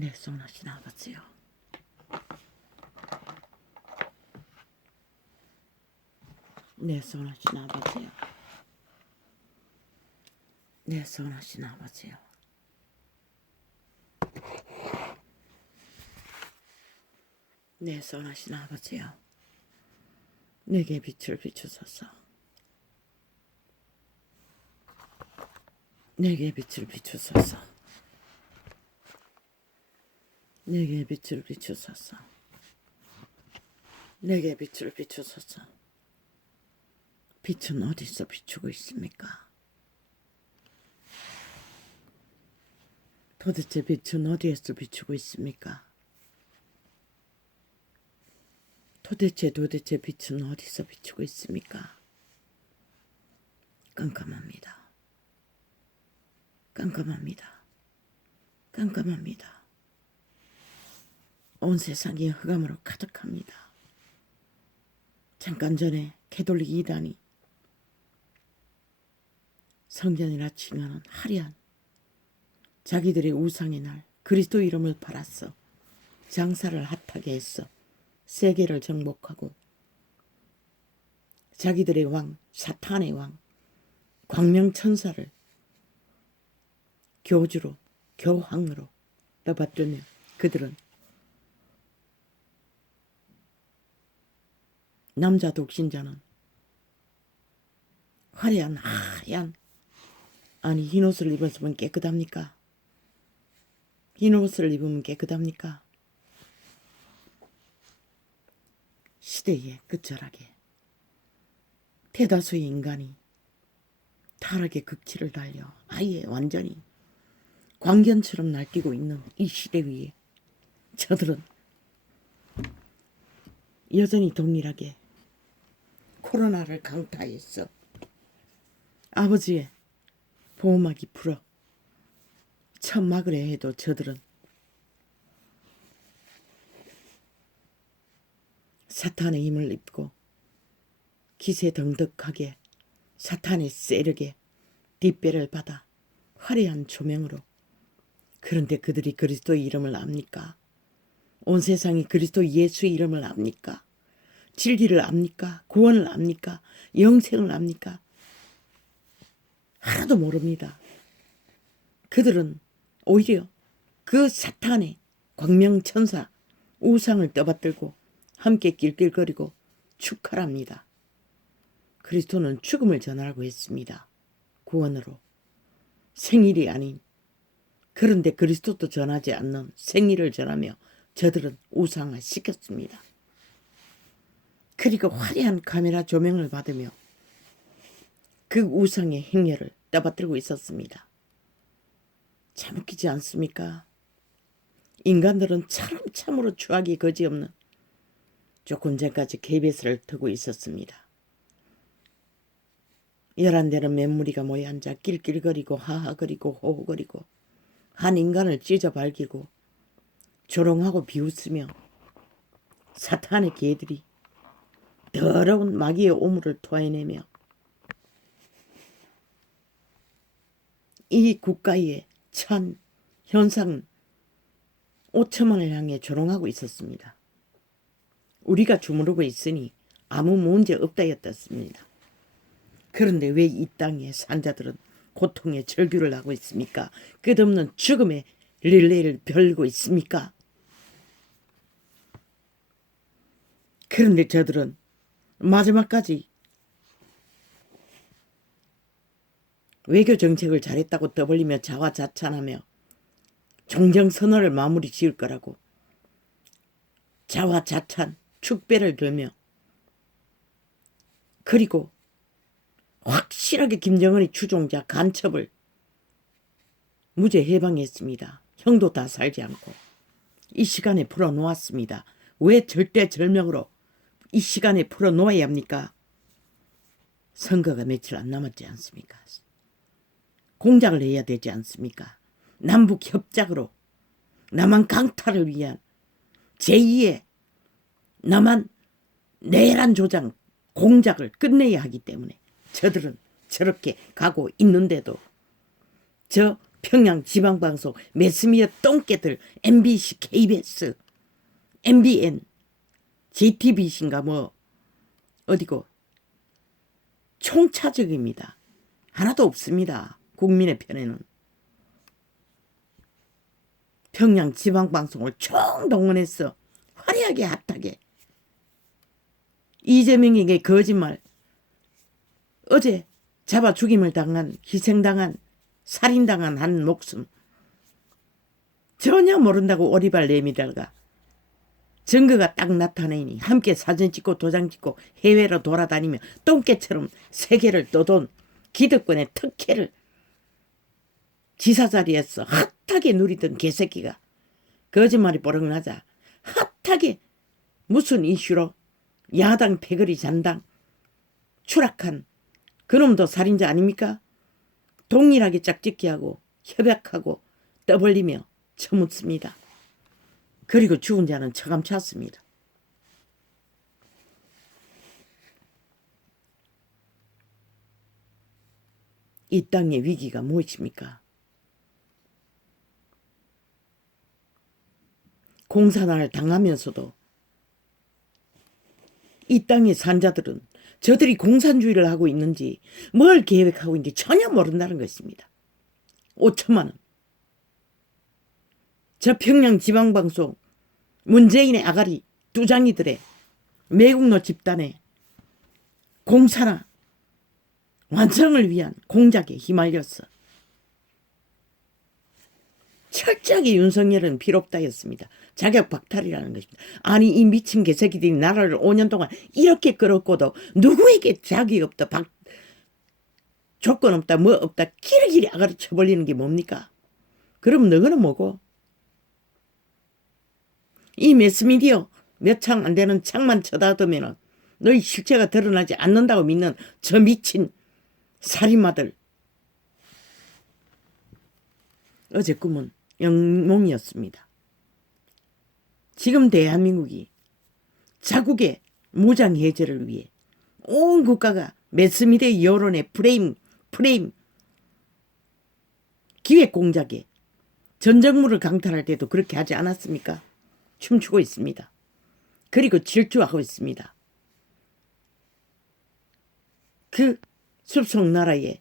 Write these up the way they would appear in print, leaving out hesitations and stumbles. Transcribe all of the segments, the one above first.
네, 선하신 아버지요. 네, 선하신 아버지요. 네, 선하신 아버지요. 네, 선하신 아버지요. 내게 빛을 비추소서. 내게 빛을 비추소서. 내게 빛을 비추소서. 내게 빛을 비추소서. 빛은 어디서 비추고 있습니까? 도대체 빛은 어디에서 비추고 있습니까? 도대체 빛은 어디서 비추고 있습니까? 깜깜합니다. 깜깜합니다. 깜깜합니다. 온 세상이 흑암으로 가득합니다. 잠깐 전에 캐톨릭 이단이 성전이라 칭하는 화려한 자기들의 우상의 날 그리스도 이름을 팔았어 장사를 핫하게 했어 세계를 정복하고 자기들의 왕 사탄의 왕 광명천사를 교주로 교황으로 떠받들며 그들은 남자 독신자는 화려한 하얀 아니 흰옷을 입었으면 깨끗합니까? 흰옷을 입으면 깨끗합니까? 시대의 끝자락에 대다수의 인간이 타락의 극치를 달려 아예 완전히 광견처럼 날뛰고 있는 이 시대 위에 저들은 여전히 동일하게 코로나를 강타했어. 아버지의 보호막이 풀어 천막을 해도 저들은 사탄의 힘을 입고 기세등등하게 사탄의 세력에 뒷배를 받아 화려한 조명으로 그런데 그들이 그리스도의 이름을 압니까? 온 세상이 그리스도 예수의 이름을 압니까? 진리를 압니까? 구원을 압니까? 영생을 압니까? 하나도 모릅니다. 그들은 오히려 그 사탄의 광명천사 우상을 떠받들고 함께 낄낄거리고 축하랍니다. 그리스도는 죽음을 전하라고 했습니다. 구원으로. 생일이 아닌 그런데 그리스도도 전하지 않는 생일을 전하며 저들은 우상화 시켰습니다. 그리고 화려한 카메라 조명을 받으며 그 우상의 행렬을 떠받들고 있었습니다. 참 웃기지 않습니까? 인간들은 참으로 추악이 거지없는 조금 전까지 KBS를 트고 있었습니다. 11대는 맨무리가 모여 앉아 낄낄거리고 하하거리고 호호거리고 한 인간을 찢어발기고 조롱하고 비웃으며 사탄의 개들이 더러운 마귀의 오물을 토해내며 이 국가의 참 현상 5천만을 향해 조롱하고 있었습니다. 우리가 주무르고 있으니 아무 문제 없다였습니다. 그런데 왜 이 땅의 산자들은 고통의 절규를 하고 있습니까? 끝없는 죽음의 릴레이를 펼고 있습니까? 그런데 저들은 마지막까지 외교 정책을 잘했다고 떠벌리며 자화자찬하며 종정선언을 마무리 지을 거라고 자화자찬 축배를 들며 그리고 확실하게 김정은이 추종자 간첩을 무죄 해방했습니다. 형도 다 살지 않고 이 시간에 풀어놓았습니다. 왜 절대절명으로 이 시간에 풀어놓아야 합니까? 선거가 며칠 안 남았지 않습니까? 공작을 해야 되지 않습니까? 남북 협작으로 남한 강탈을 위한 제2의 남한 내란 조장 공작을 끝내야 하기 때문에 저들은 저렇게 가고 있는데도 저 평양 지방방송, 매스미디어 똥개들, MBC, KBS, MBN, JTBC인가 뭐 어디고 총차적입니다. 하나도 없습니다. 국민의 편에는. 평양 지방방송을 총동원해서 화려하게 핫하게 이재명에게 거짓말, 어제 잡아 죽임을 당한, 희생당한, 살인당한 한 목숨 전혀 모른다고 오리발 내밀다가 증거가 딱 나타나니 함께 사진 찍고 도장 찍고 해외로 돌아다니며 똥개처럼 세계를 떠돈 기득권의 특혜를 지사 자리에서 핫하게 누리던 개새끼가 거짓말이 뽀록나자 핫하게 무슨 이슈로 야당 패거리 잔당 추락한 그놈도 살인자 아닙니까? 동일하게 짝짓기 하고 협약하고 떠벌리며 처묻습니다. 그리고 죽은 자는 처감찼습니다. 이 땅의 위기가 무엇입니까? 공산화를 당하면서도 이 땅의 산자들은 저들이 공산주의를 하고 있는지 뭘 계획하고 있는지 전혀 모른다는 것입니다. 5천만 원. 저 평양 지방방송 문재인의 아가리 뚜장이들의 매국노 집단의 공산화 완성을 위한 공작에 휘말렸어. 철저하게 윤석열은 필요없다였습니다. 자격 박탈이라는 것입니다. 아니 이 미친 개새끼들이 나라를 5년 동안 이렇게 끌었고도 누구에게 자격이 없다, 조건 없다, 뭐 없다 길이길이 아가리 쳐버리는 게 뭡니까? 그럼 너희는 뭐고? 이 매스미디어 몇 창 안 되는 창만 쳐다보면 너희 실체가 드러나지 않는다고 믿는 저 미친 살인마들. 어제 꿈은 영몽이었습니다. 지금 대한민국이 자국의 무장 해제를 위해 온 국가가 매스미디어 여론의 프레임 기획 공작에 전정물을 강탈할 때도 그렇게 하지 않았습니까? 춤추고 있습니다. 그리고 질주하고 있습니다. 그 숲속 나라에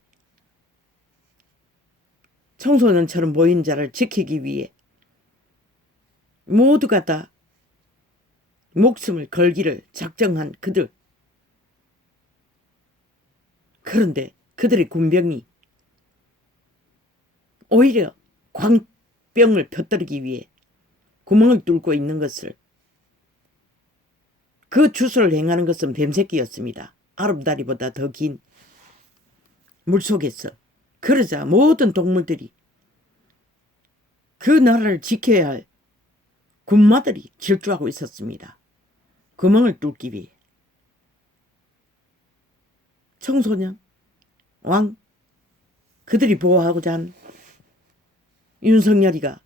청소년처럼 보이는 자를 지키기 위해 모두가 다 목숨을 걸기를 작정한 그들. 그런데 그들의 군병이 오히려 광병을 펴뜨리기 위해 구멍을 뚫고 있는 것을, 그 주소를 행하는 것은 뱀새끼였습니다. 아름다리보다 더 긴 물속에서. 그러자 모든 동물들이, 그 나라를 지켜야 할 군마들이 질주하고 있었습니다. 구멍을 뚫기 위해. 청소년, 왕, 그들이 보호하고자 한 윤석열이가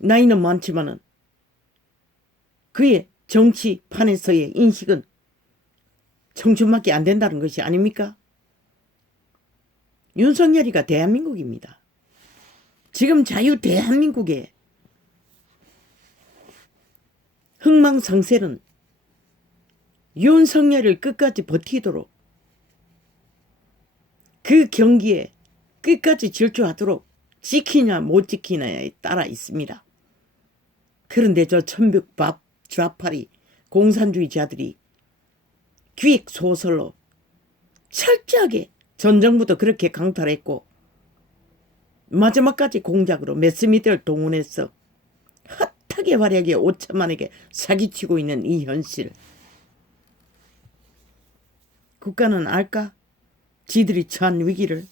나이는 많지만은 그의 정치판에서의 인식은 청춘밖에 안 된다는 것이 아닙니까? 윤석열이가 대한민국입니다. 지금 자유 대한민국에 흥망성쇠는 윤석열을 끝까지 버티도록, 그 경기에 끝까지 질주하도록 지키냐 못 지키냐에 따라 있습니다. 그런데 저 천북 좌파리 공산주의자들이 기획소설로 철저하게 전 정부도 그렇게 강탈했고 마지막까지 공작으로 매스미디어를 동원해서 핫하게 화려하게 5천만에게 사기치고 있는 이 현실. 국가는 알까? 지들이 처한 위기를.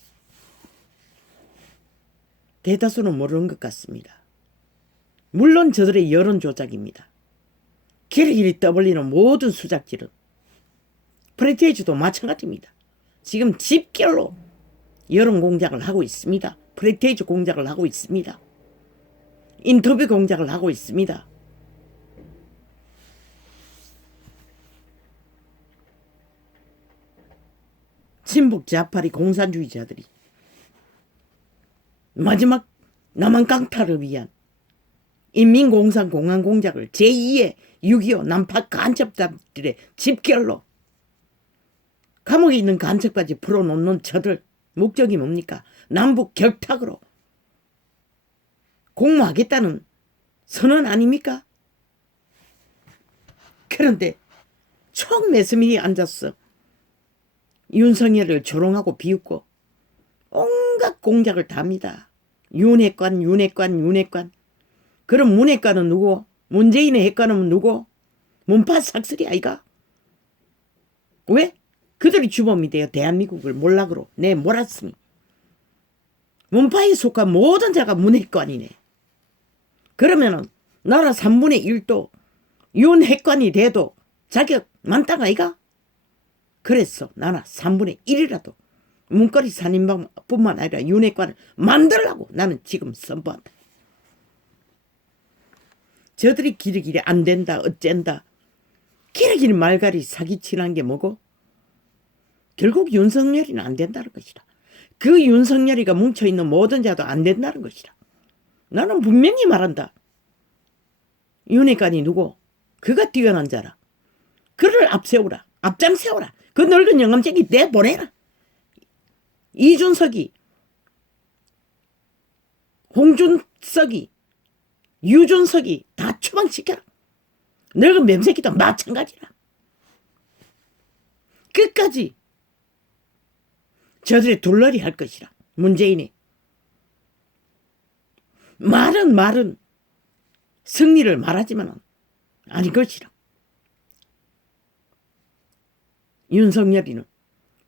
대다수는 모르는 것 같습니다. 물론 저들의 여론 조작입니다. 길이길이 떠벌리는 모든 수작질은 프레테이즈도 마찬가지입니다. 지금 집결로 여론 공작을 하고 있습니다. 프레테이즈 공작을 하고 있습니다. 인터뷰 공작을 하고 있습니다. 친북 좌파리 공산주의자들이 마지막 남한 강탈을 위한 인민공산공안 공작을 제2의 6.25 남파 간첩자들의 집결로 감옥에 있는 간첩까지 풀어놓는 저들 목적이 뭡니까? 남북 격탁으로 공모하겠다는 선언 아닙니까? 그런데 총 매스민이 앉았어. 윤석열을 조롱하고 비웃고 온갖 공작을 다 합니다. 윤핵관. 그럼 문핵관은 누구? 문재인의 핵관은 누구? 문파 삭슬이 아이가? 왜? 그들이 주범이 돼요. 대한민국을 몰락으로 내몰았으니. 문파에 속한 모든 자가 문핵관이네. 그러면은 나라 3분의 1도 윤핵관이 돼도 자격 많다가 아이가? 그랬어. 나라 3분의 1이라도 문거리 산인방뿐만 아니라 윤핵관을 만들라고 나는 지금 선포한다. 저들이 기르기리 안 된다 어쩐다. 기르기리 말갈이 사기치는 게 뭐고? 결국 윤석열이는 안 된다는 것이다. 그 윤석열이가 뭉쳐있는 모든 자도 안 된다는 것이다. 나는 분명히 말한다. 윤핵관이 누구? 그가 뛰어난 자라. 그를 앞세우라. 앞장세우라. 그 늙은 영감쟁이 내보내라. 이준석이, 홍준석이, 유준석이 다 추방시켜라. 늙은 맴새끼도 마찬가지라. 끝까지 저들의 둘러리 할 것이라. 문재인이 말은 승리를 말하지만 아닌 것이라.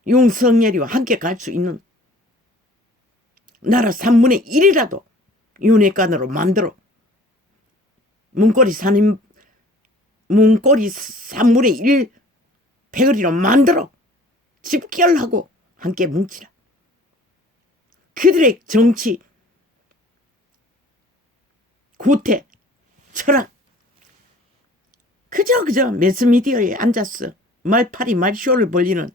윤석열이와 함께 갈 수 있는 나라 3분의 1이라도 윤핵관으로 만들어 문고리 3분의 1 패거리로 만들어 집결하고 함께 뭉치라. 그들의 정치, 구태, 철학 그저 매스미디어에 앉았어. 말파리 말쇼를 벌리는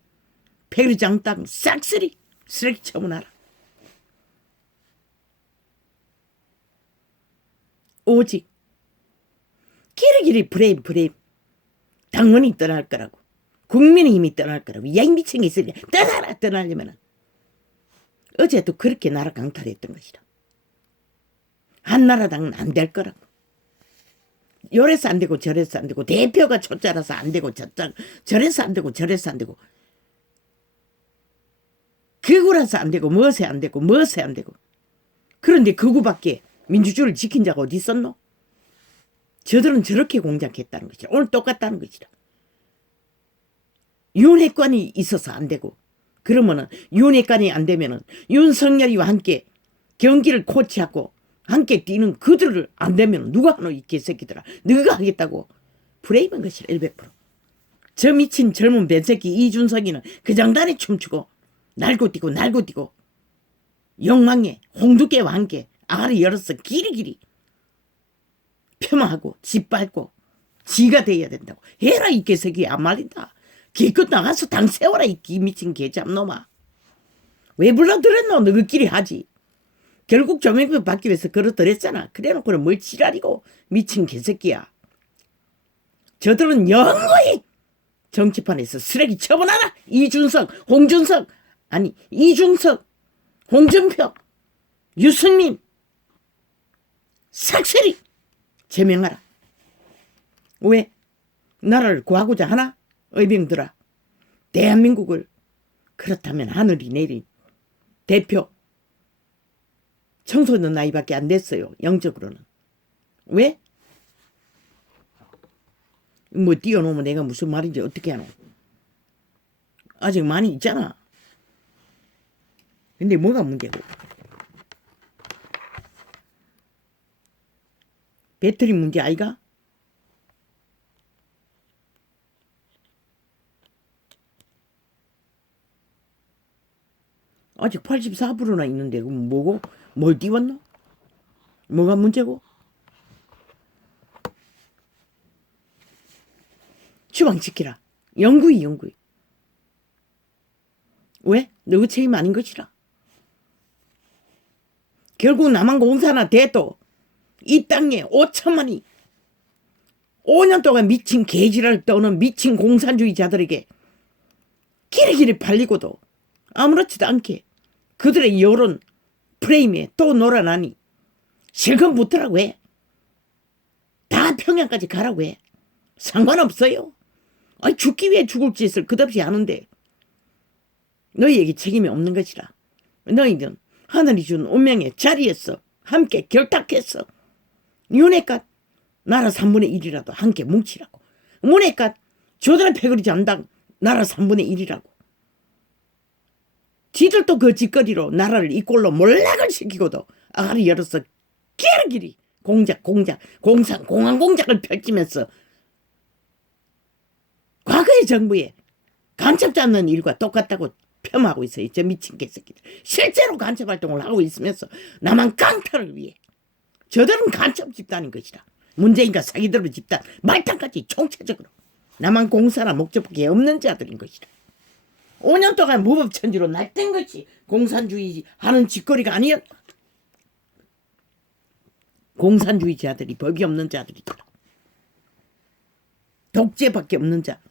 패거리장땅 싹쓸이 쓰레기 처분하라. 오직 길이길이 브레임 당원이 떠날 거라고 국민의힘이 떠날 거라고 야 이 미친 게 있으니까 떠나려면 어제도 그렇게 나라 강탈했던 것이다. 한나라당은 안 될 거라고. 요래서 안 되고 저래서 안 되고 대표가 초짜라서 안 되고 저래서 안 되고 저래서 안 되고 극우라서 안 되고 무엇에 안 되고 그런데 극우밖에 민주주의를 지킨 자가 어디 있었노? 저들은 저렇게 공작했다는 것이다. 오늘 똑같다는 것이다. 윤핵관이 있어서 안 되고 그러면은 윤핵관이 안 되면은 윤석열이와 함께 경기를 코치하고 함께 뛰는 그들을 안 되면 누가 하노 이 개새끼들아. 너가 하겠다고 프레임인 것이라 100%. 저 미친 젊은 뱃새끼 이준석이는 그 장단에 춤추고 날고 뛰고 욕망에 홍두깨와 함께 아가리 열어서 길이길이 폄하하고 짓밟고 지가 돼야 된다고 해라 이 개새끼. 안 말린다. 기껏 나가서 당 세워라 이 미친 개잡놈아. 왜 불러들였노? 너희끼리 하지. 결국 조명표 받기 위해서 걸어들였잖아. 그래놓고는 뭘 지랄이고 미친 개새끼야. 저들은 영원히 정치판에서 쓰레기 처분하라. 이준석, 홍준표, 유승민 삭슬이 제명하라. 왜? 나라를 구하고자 하나? 의병들아. 대한민국을 그렇다면 하늘이 내린 대표 청소년 나이밖에 안 됐어요. 영적으로는. 왜? 뭐 띄워놓으면 내가 무슨 말인지 어떻게 하노? 아직 많이 있잖아. 근데 뭐가 문제고? 배터리 문제 아이가? 아직 84%나 있는데 그럼 뭐고? 뭘 띄웠노? 뭐가 문제고? 추방시키라. 영구히. 왜? 너희 책임 아닌 것이라. 결국 남한공사나 돼도 이 땅에 5천만이 5년 동안 미친 개지랄 떠는 미친 공산주의자들에게 길이길이 팔리고도 아무렇지도 않게 그들의 여론 프레임에 또 놀아나니 실컷 붙으라고 해. 다 평양까지 가라고 해. 상관없어요. 아니, 죽기 위해 죽을 짓을 끝없이 하는데 너희에게 책임이 없는 것이라. 너희는 하늘이 준 운명의 자리에서 함께 결탁했어. 윤회값 나라 3분의 1이라도 함께 뭉치라고. 문회값 조선의 패거리 잔당 나라 3분의 1이라고. 지들도 그 짓거리로 나라를 이 꼴로 몰락을 시키고도 아가리 열어서 끼리끼리 공항 공작을 펼치면서 과거의 정부에 간첩 잡는 일과 똑같다고 폄하하고 있어요. 저 미친 개새끼들. 실제로 간첩 활동을 하고 있으면서 남한 강탈을 위해 저들은 간첩 집단인 것이라. 문재인과 사기들의 집단 말탄까지 총체적으로 남한 공사나 목적밖에 없는 자들인 것이라. 5년 동안 무법천지로 날뛴 것이 공산주의 하는 짓거리가 아니었다. 공산주의자들이 법이 없는 자들이더라. 독재밖에 없는 자.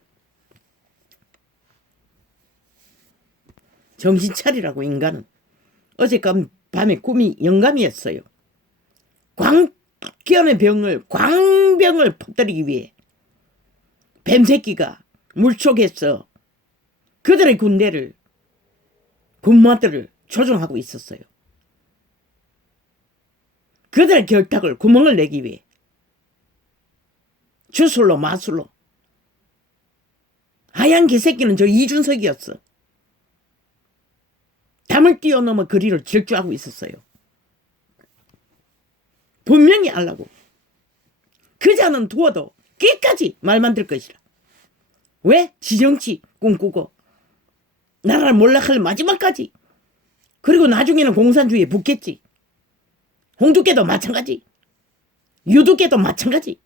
정신 차리라고. 인간은 어젯밤 밤에 꿈이 영감이었어요. 광견의 병을 광병을 퍼뜨리기 위해 뱀새끼가 물속에서 그들의 군마들을 조종하고 있었어요. 그들의 결탁을 구멍을 내기 위해 주술로 마술로. 하얀 개새끼는 저 이준석이었어. 담을 뛰어넘어 거리를 질주하고 있었어요. 분명히 알라고. 그자는 두어도 끝까지 말만 들 것이라. 왜? 지정치 꿈꾸고 나라를 몰락할 마지막까지. 그리고 나중에는 공산주의에 붙겠지. 홍두깨도 마찬가지. 유두깨도 마찬가지.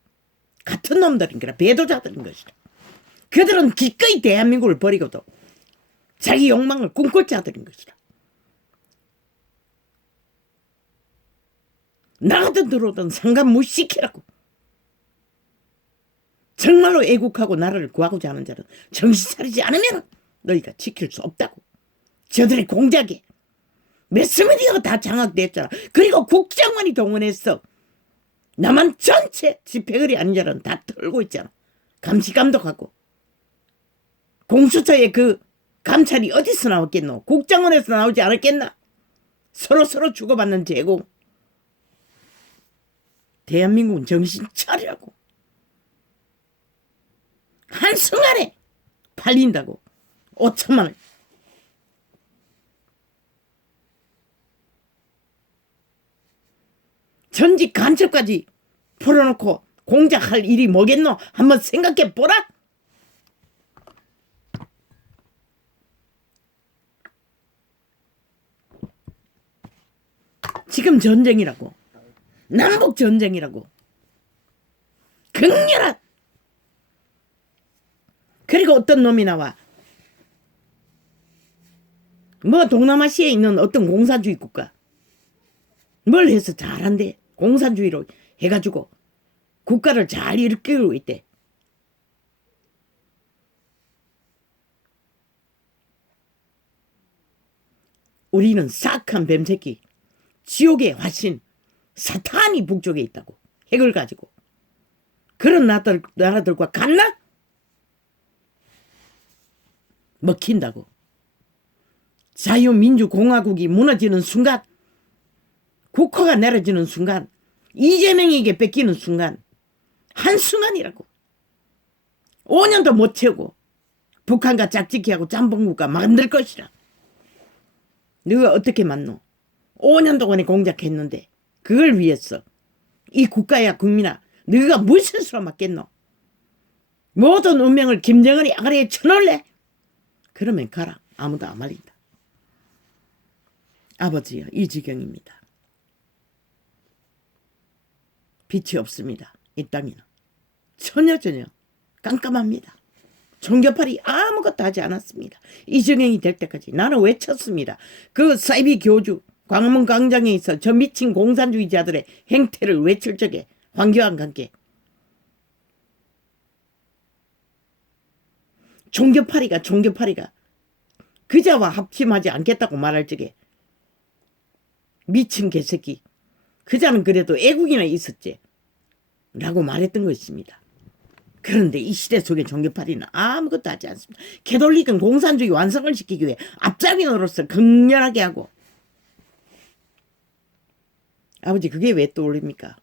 같은 놈들인 거라. 배도자들인 것이라. 그들은 기꺼이 대한민국을 버리고도 자기 욕망을 꿈꿀 자들인 것이라. 나가든 들어오든 상관무시키라고. 정말로 애국하고 나라를 구하고자 하는 자는 정신 차리지 않으면 너희가 지킬 수 없다고. 저들의 공작에 매스미디어가 다 장악됐잖아. 그리고 국장관이 동원했어. 남한 전체 집회거리 아닌 자는 다 털고 있잖아. 감시 감독하고. 공수처의 그 감찰이 어디서 나왔겠노? 국장원에서 나오지 않았겠나? 서로 주고받는 제공. 대한민국은 정신 차리라고. 한순간에 팔린다고. 5천만을. 전직 간첩까지 풀어놓고 공작할 일이 뭐겠노? 한번 생각해 보라. 지금 전쟁이라고. 남북 전쟁이라고. 극렬한. 그리고 어떤 놈이 나와. 뭐 동남아시아에 있는 어떤 공산주의 국가 뭘 해서 잘한대. 공산주의로 해가지고 국가를 잘 이끌고 있대. 우리는 싹한 뱀새끼 지옥의 화신 사탄이 북쪽에 있다고. 핵을 가지고. 그런 나라들과 같나? 먹힌다고. 자유민주공화국이 무너지는 순간, 국호가 내려지는 순간, 이재명에게 뺏기는 순간, 한순간이라고. 5년도 못 채우고 북한과 짝짓기하고 짬뽕국가 만들 것이라. 너가 어떻게 만노? 5년 동안에 공작했는데 그걸 위해서 이 국가야 국민아 너가 무슨 수로 맞겠노? 모든 운명을 김정은이 아래에 쳐놓을래? 그러면 가라. 아무도 안 말린다. 아버지여 이 지경입니다. 빛이 없습니다. 이 땅에는. 전혀 깜깜합니다. 종교팔이 아무것도 하지 않았습니다. 이정행이 될 때까지 나는 외쳤습니다. 그 사이비 교주 광화문 광장에 있어 저 미친 공산주의자들의 행태를 외칠 적에 황교안과 함께 종교파리가 그자와 합심하지 않겠다고 말할 적에 미친 개새끼 그자는 그래도 애국이나 있었지 라고 말했던 것입니다. 그런데 이 시대 속의 종교파리는 아무것도 하지 않습니다. 캐톨릭은 공산주의 완성을 시키기 위해 앞장인으로서 극렬하게 하고 아버지 그게 왜 떠올립니까?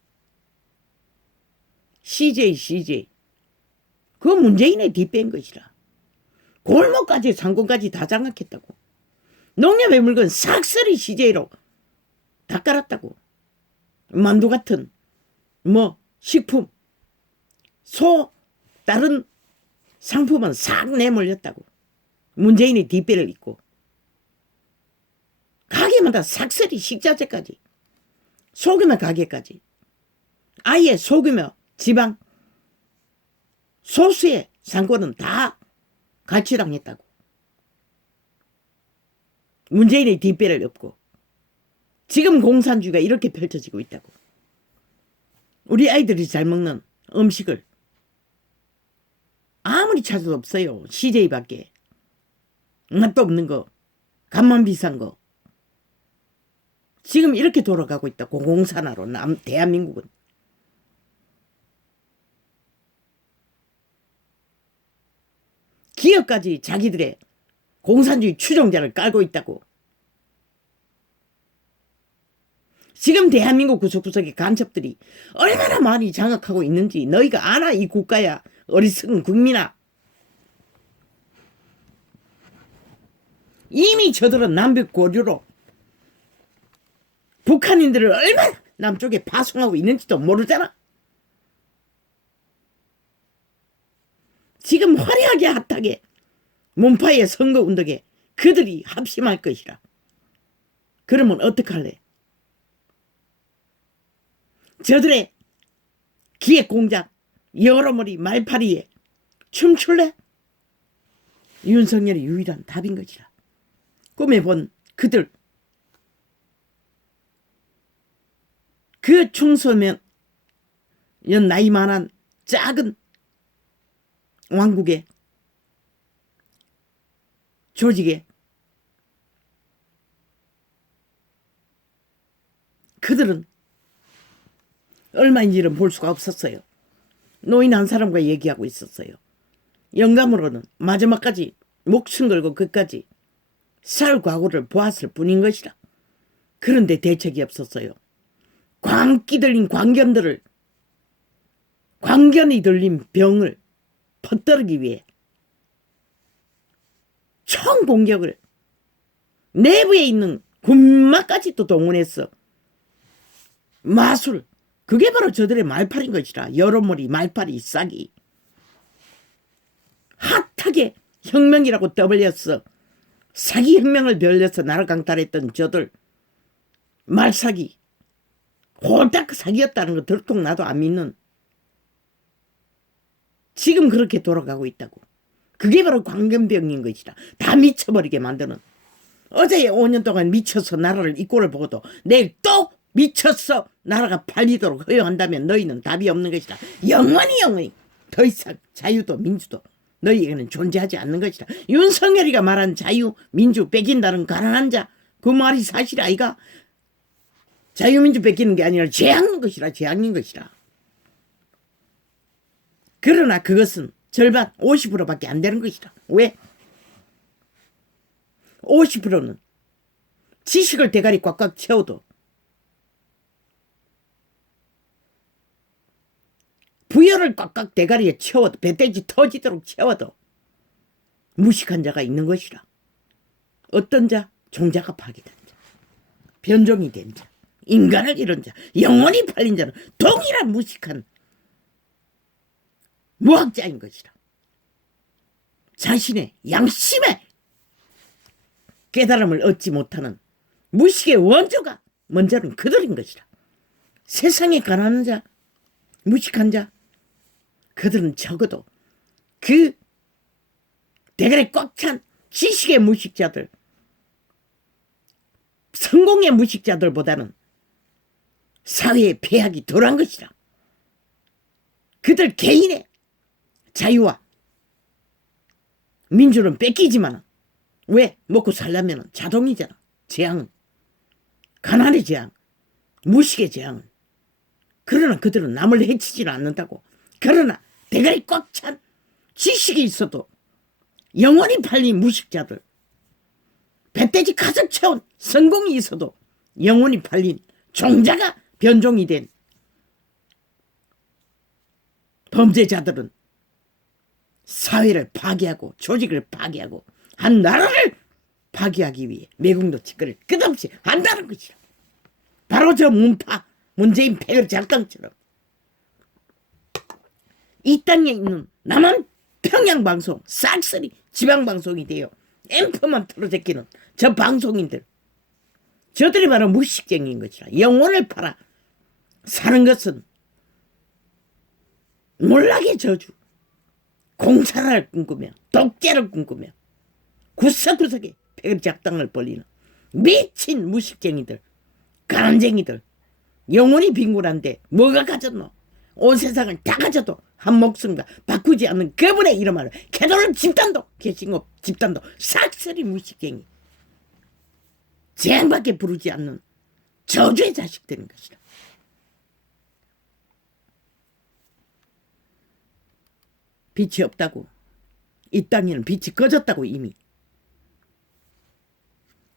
CJ 그 문재인의 뒷배인 것이라. 골목까지 상권까지 다 장악했다고. 농협의 물건 싹쓸이 CJ로 다 깔았다고. 만두 같은 식품 다른 상품은 싹 내몰렸다고. 문재인이 뒷배를 잇고 가게마다 싹쓸이 식자재까지 소규모 가게까지 아예 소규모 지방 소수의 상권은 다 갈취당했다고. 문재인의 뒷배를 엎고 지금 공산주의가 이렇게 펼쳐지고 있다고. 우리 아이들이 잘 먹는 음식을 아무리 찾아도 없어요. CJ밖에. 맛도 없는 거. 간만 비싼 거. 지금 이렇게 돌아가고 있다고. 공산화로 대한민국은. 기업까지 자기들의 공산주의 추종자를 깔고 있다고. 지금 대한민국 구석구석의 간첩들이 얼마나 많이 장악하고 있는지 너희가 아나 이 국가야. 어리석은 국민아. 이미 저들은 남북 고류로 북한인들을 얼마나 남쪽에 파송하고 있는지도 모르잖아. 지금 화려하게 핫하게 문파의 선거운동에 그들이 합심할 것이라. 그러면 어떡할래? 저들의 기획공작 여러머리 말파리에 춤출래? 윤석열의 유일한 답인 것이라. 꿈에 본 그들 그 중소면 나이만한 작은 왕국의 조직에 그들은 얼마인지는 볼 수가 없었어요. 노인 한 사람과 얘기하고 있었어요. 영감으로는 마지막까지 목숨 걸고 끝까지 살 각오를 보았을 뿐인 것이라. 그런데 대책이 없었어요. 광기 들린 광견이 들린 병을 퍼뜨리기 위해 총공격을 내부에 있는 군마까지도 동원했어. 마술 그게 바로 저들의 말팔인 것이라. 여러머리 말팔이 싹이 핫하게 혁명이라고 떠벌렸어. 사기 혁명을 벌려서 나라 강탈했던 저들 말사기 홀딱 사기였다는 거 들통 나도 안 믿는 지금 그렇게 돌아가고 있다고. 그게 바로 광견병인 것이다. 다 미쳐버리게 만드는. 어제 5년 동안 미쳐서 나라를 이꼴을 보고도 내일 또 미쳐서 나라가 팔리도록 허용한다면 너희는 답이 없는 것이다. 영원히 더 이상 자유도 민주도 너희에게는 존재하지 않는 것이다. 윤석열이가 말한 자유 민주 뺏긴다는 가난한 자 그 말이 사실 아이가. 자유민주 뺏기는 게 아니라 죄악인 것이라. 그러나 그것은 절반 50%밖에 안 되는 것이다. 왜? 50%는 지식을 대가리 꽉꽉 채워도 부여를 꽉꽉 대가리에 채워도 배돼지 터지도록 채워도 무식한 자가 있는 것이라. 어떤 자? 종자가 파괴된 자, 변종이 된 자, 인간을 잃은 자, 영원히 팔린 자는 동일한 무식한 무학자인 것이라. 자신의 양심의 깨달음을 얻지 못하는 무식의 원조가 먼저는 그들인 것이라. 세상에 가난한 자, 무식한 자, 그들은 적어도 그 대가리 꽉 찬 지식의 무식자들 성공의 무식자들보다는 사회의 폐악이 덜한 것이라. 그들 개인의 자유와 민주는 뺏기지만 왜? 먹고 살려면 자동이잖아. 재앙은. 가난의 재앙, 무식의 재앙은. 그러나 그들은 남을 해치지는 않는다고. 그러나 대가리 꽉 찬 지식이 있어도 영원히 팔린 무식자들, 배돼지 가득 채운 성공이 있어도 영원히 팔린 종자가 변종이 된 범죄자들은 사회를 파괴하고 조직을 파괴하고 한 나라를 파괴하기 위해 매국노 짓거리를 끝없이 한다는 것이라. 바로 저 문파 문재인 패거리 작당처럼 이 땅에 있는 남한 평양방송 싹쓸이 지방방송이 되어 앰프만 틀어제끼는 저 방송인들, 저들이 바로 무식쟁이인 것이라. 영혼을 팔아 사는 것은 몰락의 저주, 공사를 꿈꾸며 독재를 꿈꾸며 구석구석에 패거리 작당을 벌리는 미친 무식쟁이들, 가난쟁이들, 영혼이 빈곤한데 뭐가 가졌노? 온 세상을 다 가져도 한 목숨과 바꾸지 않는 그분의 이름 아래 캐톨릭 집단도 개신교 집단도 싹쓸이 무식쟁이, 재앙밖에 부르지 않는 저주의 자식들인 것이다. 빛이 없다고, 이 땅에는 빛이 꺼졌다고, 이미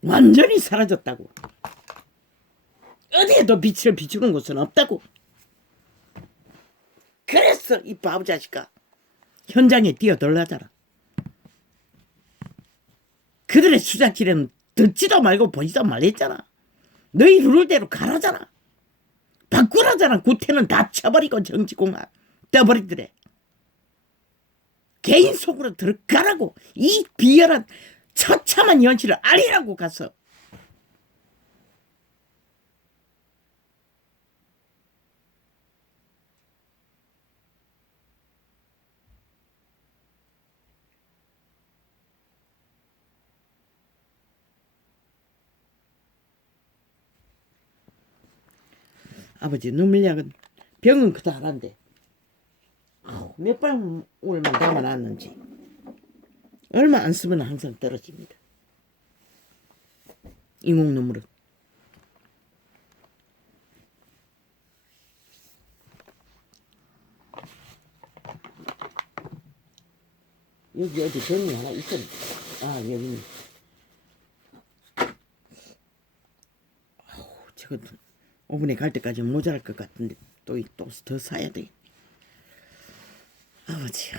완전히 사라졌다고, 어디에도 빛을 비추는 곳은 없다고. 그래서 이 바보 자식아 현장에 뛰어들라잖아. 그들의 수작질에는 듣지도 말고 보지도 말랬잖아. 너희 룰대로 가라잖아. 바꾸라잖아. 구태는 다 쳐버리고 정치공학 떠버리더래. 개인 속으로 들어가라고. 이 비열한 처참한 현실을 알리라고 가서. 아버지 눈물약은 병은 그다란데 몇 방울만 담아놨는지 얼마 안 쓰면 항상 떨어집니다. 인공 눈물은. 여기 어디 병이 하나 있었는데. 아, 여기. 저거 오븐에 갈 때까지 모자랄 것 같은데 또 더 사야 돼. 아버지요.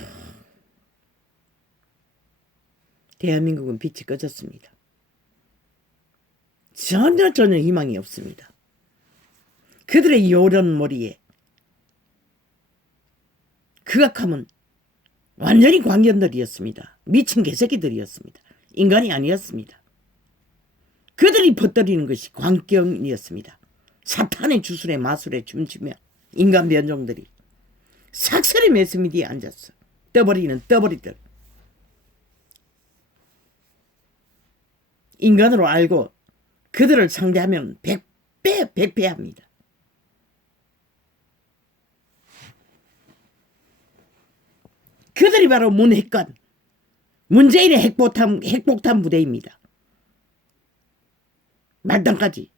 대한민국은 빛이 꺼졌습니다. 전혀 희망이 없습니다. 그들의 요런 머리에 극악함은 완전히 광견들이었습니다. 미친 개새끼들이었습니다. 인간이 아니었습니다. 그들이 퍼뜨리는 것이 광경이었습니다. 사탄의 주술에 마술에 춤추며 인간 변종들이 삭설의 매스미디에 앉았어. 떠버리는 떠버리들. 인간으로 알고 그들을 상대하면 100배 100배 합니다. 그들이 바로 문핵관 문재인의 핵폭탄 부대입니다. 말단까지.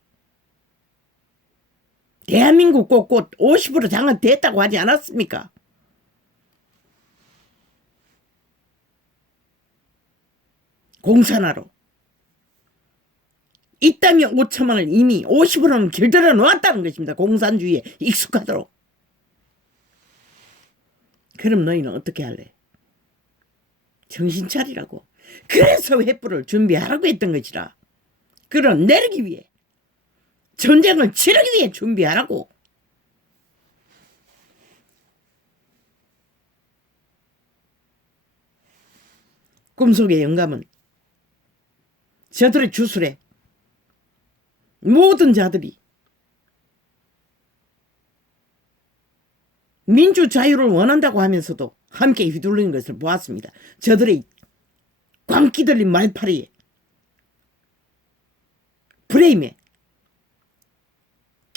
대한민국 곳곳 50% 장악됐다고 하지 않았습니까? 공산화로. 이 땅의 5천만을 이미 50%는 길들여 놓았다는 것입니다. 공산주의에 익숙하도록. 그럼 너희는 어떻게 할래? 정신 차리라고. 그래서 횃불을 준비하라고 했던 것이라. 끌어내리기 위해. 전쟁을 치르기 위해 준비하라고. 꿈속의 영감은 저들의 주술에 모든 자들이 민주자유를 원한다고 하면서도 함께 휘둘리는 것을 보았습니다. 저들의 광기 들린 말파리에 프레임에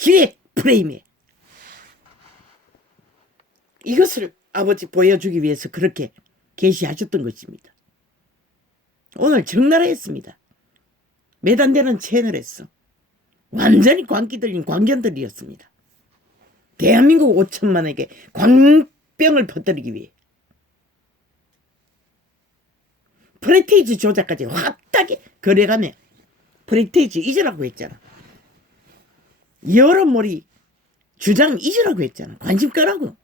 기획 프레임에 이것을 아버지 보여주기 위해서 그렇게 계시하셨던 것입니다. 오늘 적나라했습니다. 몇 안 되는 채널에서 완전히 광기 들린 광견들이었습니다. 대한민국 5천만에게 광병을 퍼뜨리기 위해 프레티지 조작까지 확하게 거래가며 프레티지 잊으라고 했잖아. 여러모리 주장 잊으라고 했잖아. 관심 끄라고.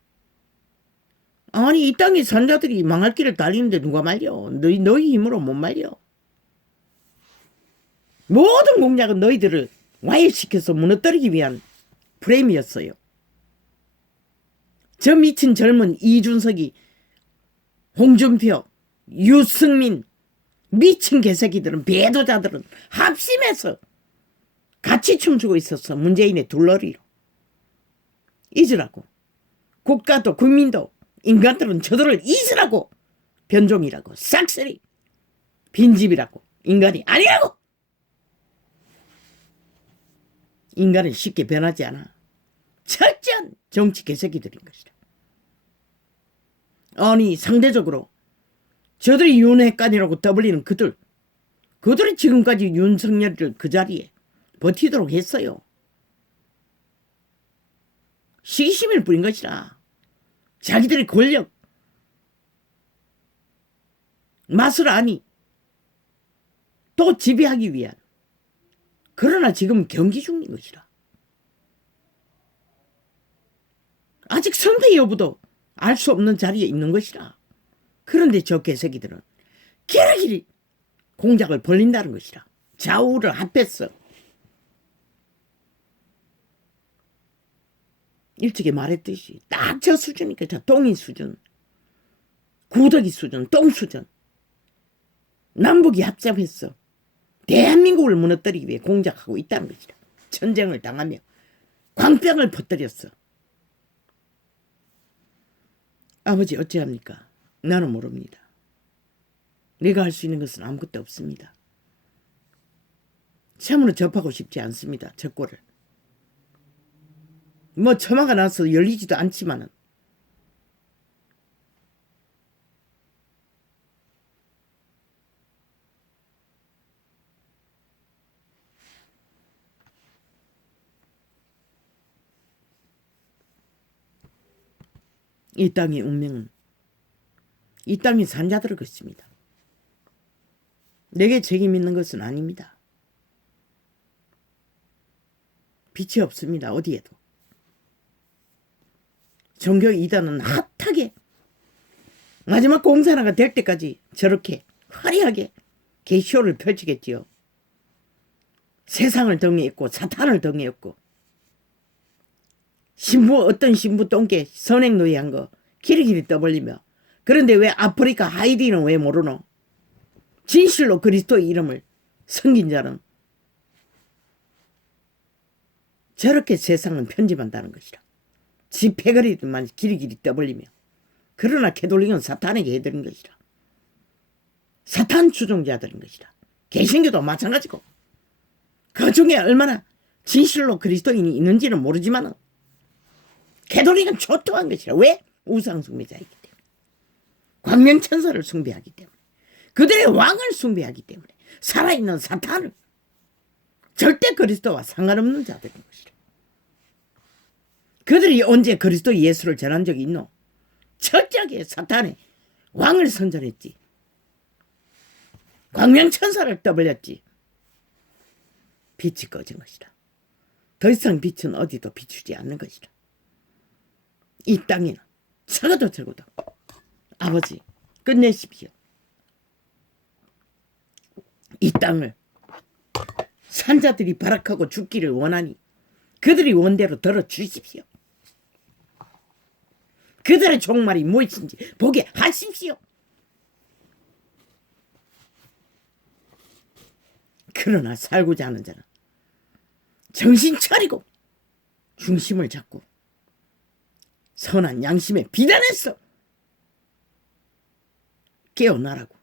아니 이 땅의 산자들이 망할 길을 달리는데 누가 말려. 너희 힘으로 못 말려. 모든 공약은 너희들을 와해시켜서 무너뜨리기 위한 프레임이었어요. 저 미친 젊은 이준석이, 홍준표, 유승민, 미친 개새끼들은, 배도자들은 합심해서 같이 춤추고 있었어. 문재인의 둘러리로. 잊으라고. 국가도 국민도 인간들은 저들을 잊으라고. 변종이라고. 싹쓸이. 빈집이라고. 인간이 아니라고. 인간은 쉽게 변하지 않아. 철저한 정치 개새끼들인 것이다. 아니 상대적으로 저들이 윤핵관이라고 떠벌리는 그들이 지금까지 윤석열을 그 자리에 버티도록 했어요. 시기심을 부린 것이라. 자기들의 권력 맛을 아니 또 지배하기 위한. 그러나 지금 경기 중인 것이라. 아직 선대 여부도 알 수 없는 자리에 있는 것이라. 그런데 저 개새끼들은 길이길이 공작을 벌린다는 것이라. 좌우를 합했어. 일찍이 말했듯이 딱 저 수준이니까 저 똥이 수준, 구더기 수준, 똥 수준. 남북이 합작했어. 대한민국을 무너뜨리기 위해 공작하고 있다는 것이라. 전쟁을 당하며 광병을 퍼뜨렸어. 아버지 어찌합니까? 나는 모릅니다. 내가 할 수 있는 것은 아무것도 없습니다. 참으로 접하고 싶지 않습니다. 저 꼴을. 뭐 처마가 나서 열리지도 않지만은 이 땅의 운명은 이 땅의 산자들의 것입니다. 내게 책임 있는 것은 아닙니다. 빛이 없습니다. 어디에도. 종교 이단은 핫하게 마지막 공산화가 될 때까지 저렇게 화려하게 개쇼를 펼치겠지요. 세상을 덩이했고 사탄을 덩이했고 어떤 신부 똥개 선행노예한 거 길이길이 떠벌리며. 그런데 왜 아프리카 하이디는 왜 모르노? 진실로 그리스도의 이름을 섬긴 자는 저렇게 세상은 편집한다는 것이라. 지 패거리들만 길이길이 떠벌리며. 그러나 캐톨릭은 사탄에게 해드린 것이라. 사탄 추종자들인 것이라. 개신교도 마찬가지고. 그 중에 얼마나 진실로 그리스도인이 있는지는 모르지만 캐톨릭은 초토한 것이라. 왜? 우상 숭배자이기 때문에. 광명천사를 숭배하기 때문에. 그들의 왕을 숭배하기 때문에. 살아있는 사탄을. 절대 그리스도와 상관없는 자들인 것이라. 그들이 언제 그리스도 예수를 전한 적이 있노? 철저하게 사탄의 왕을 선전했지. 광명천사를 떠벌렸지. 빛이 꺼진 것이라. 더 이상 빛은 어디도 비추지 않는 것이라. 이 땅에는 적어도 아버지 끝내십시오. 이 땅을 산자들이 발악하고 죽기를 원하니 그들이 원대로 들어주십시오. 그들의 종말이 무엇인지 보게 하십시오. 그러나 살고자 하는 자는 정신 차리고 중심을 잡고 선한 양심에 비단해서 깨어나라고,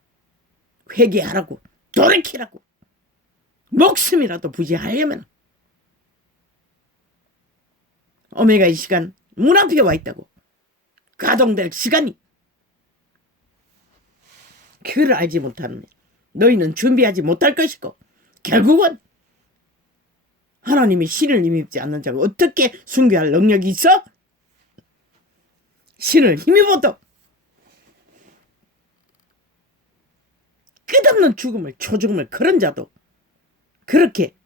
회개하라고, 돌이키라고. 목숨이라도 부지하려면 오메가의 시간 문 앞에 와 있다고. 가동될 시간이. 그를 알지 못하는 너희는 준비하지 못할 것이고 결국은 하나님이 신을 힘입지 않는 자가 어떻게 순교할 능력이 있어? 신을 힘입어도 끝없는 죽음을 초죽음을 그런 자도 그렇게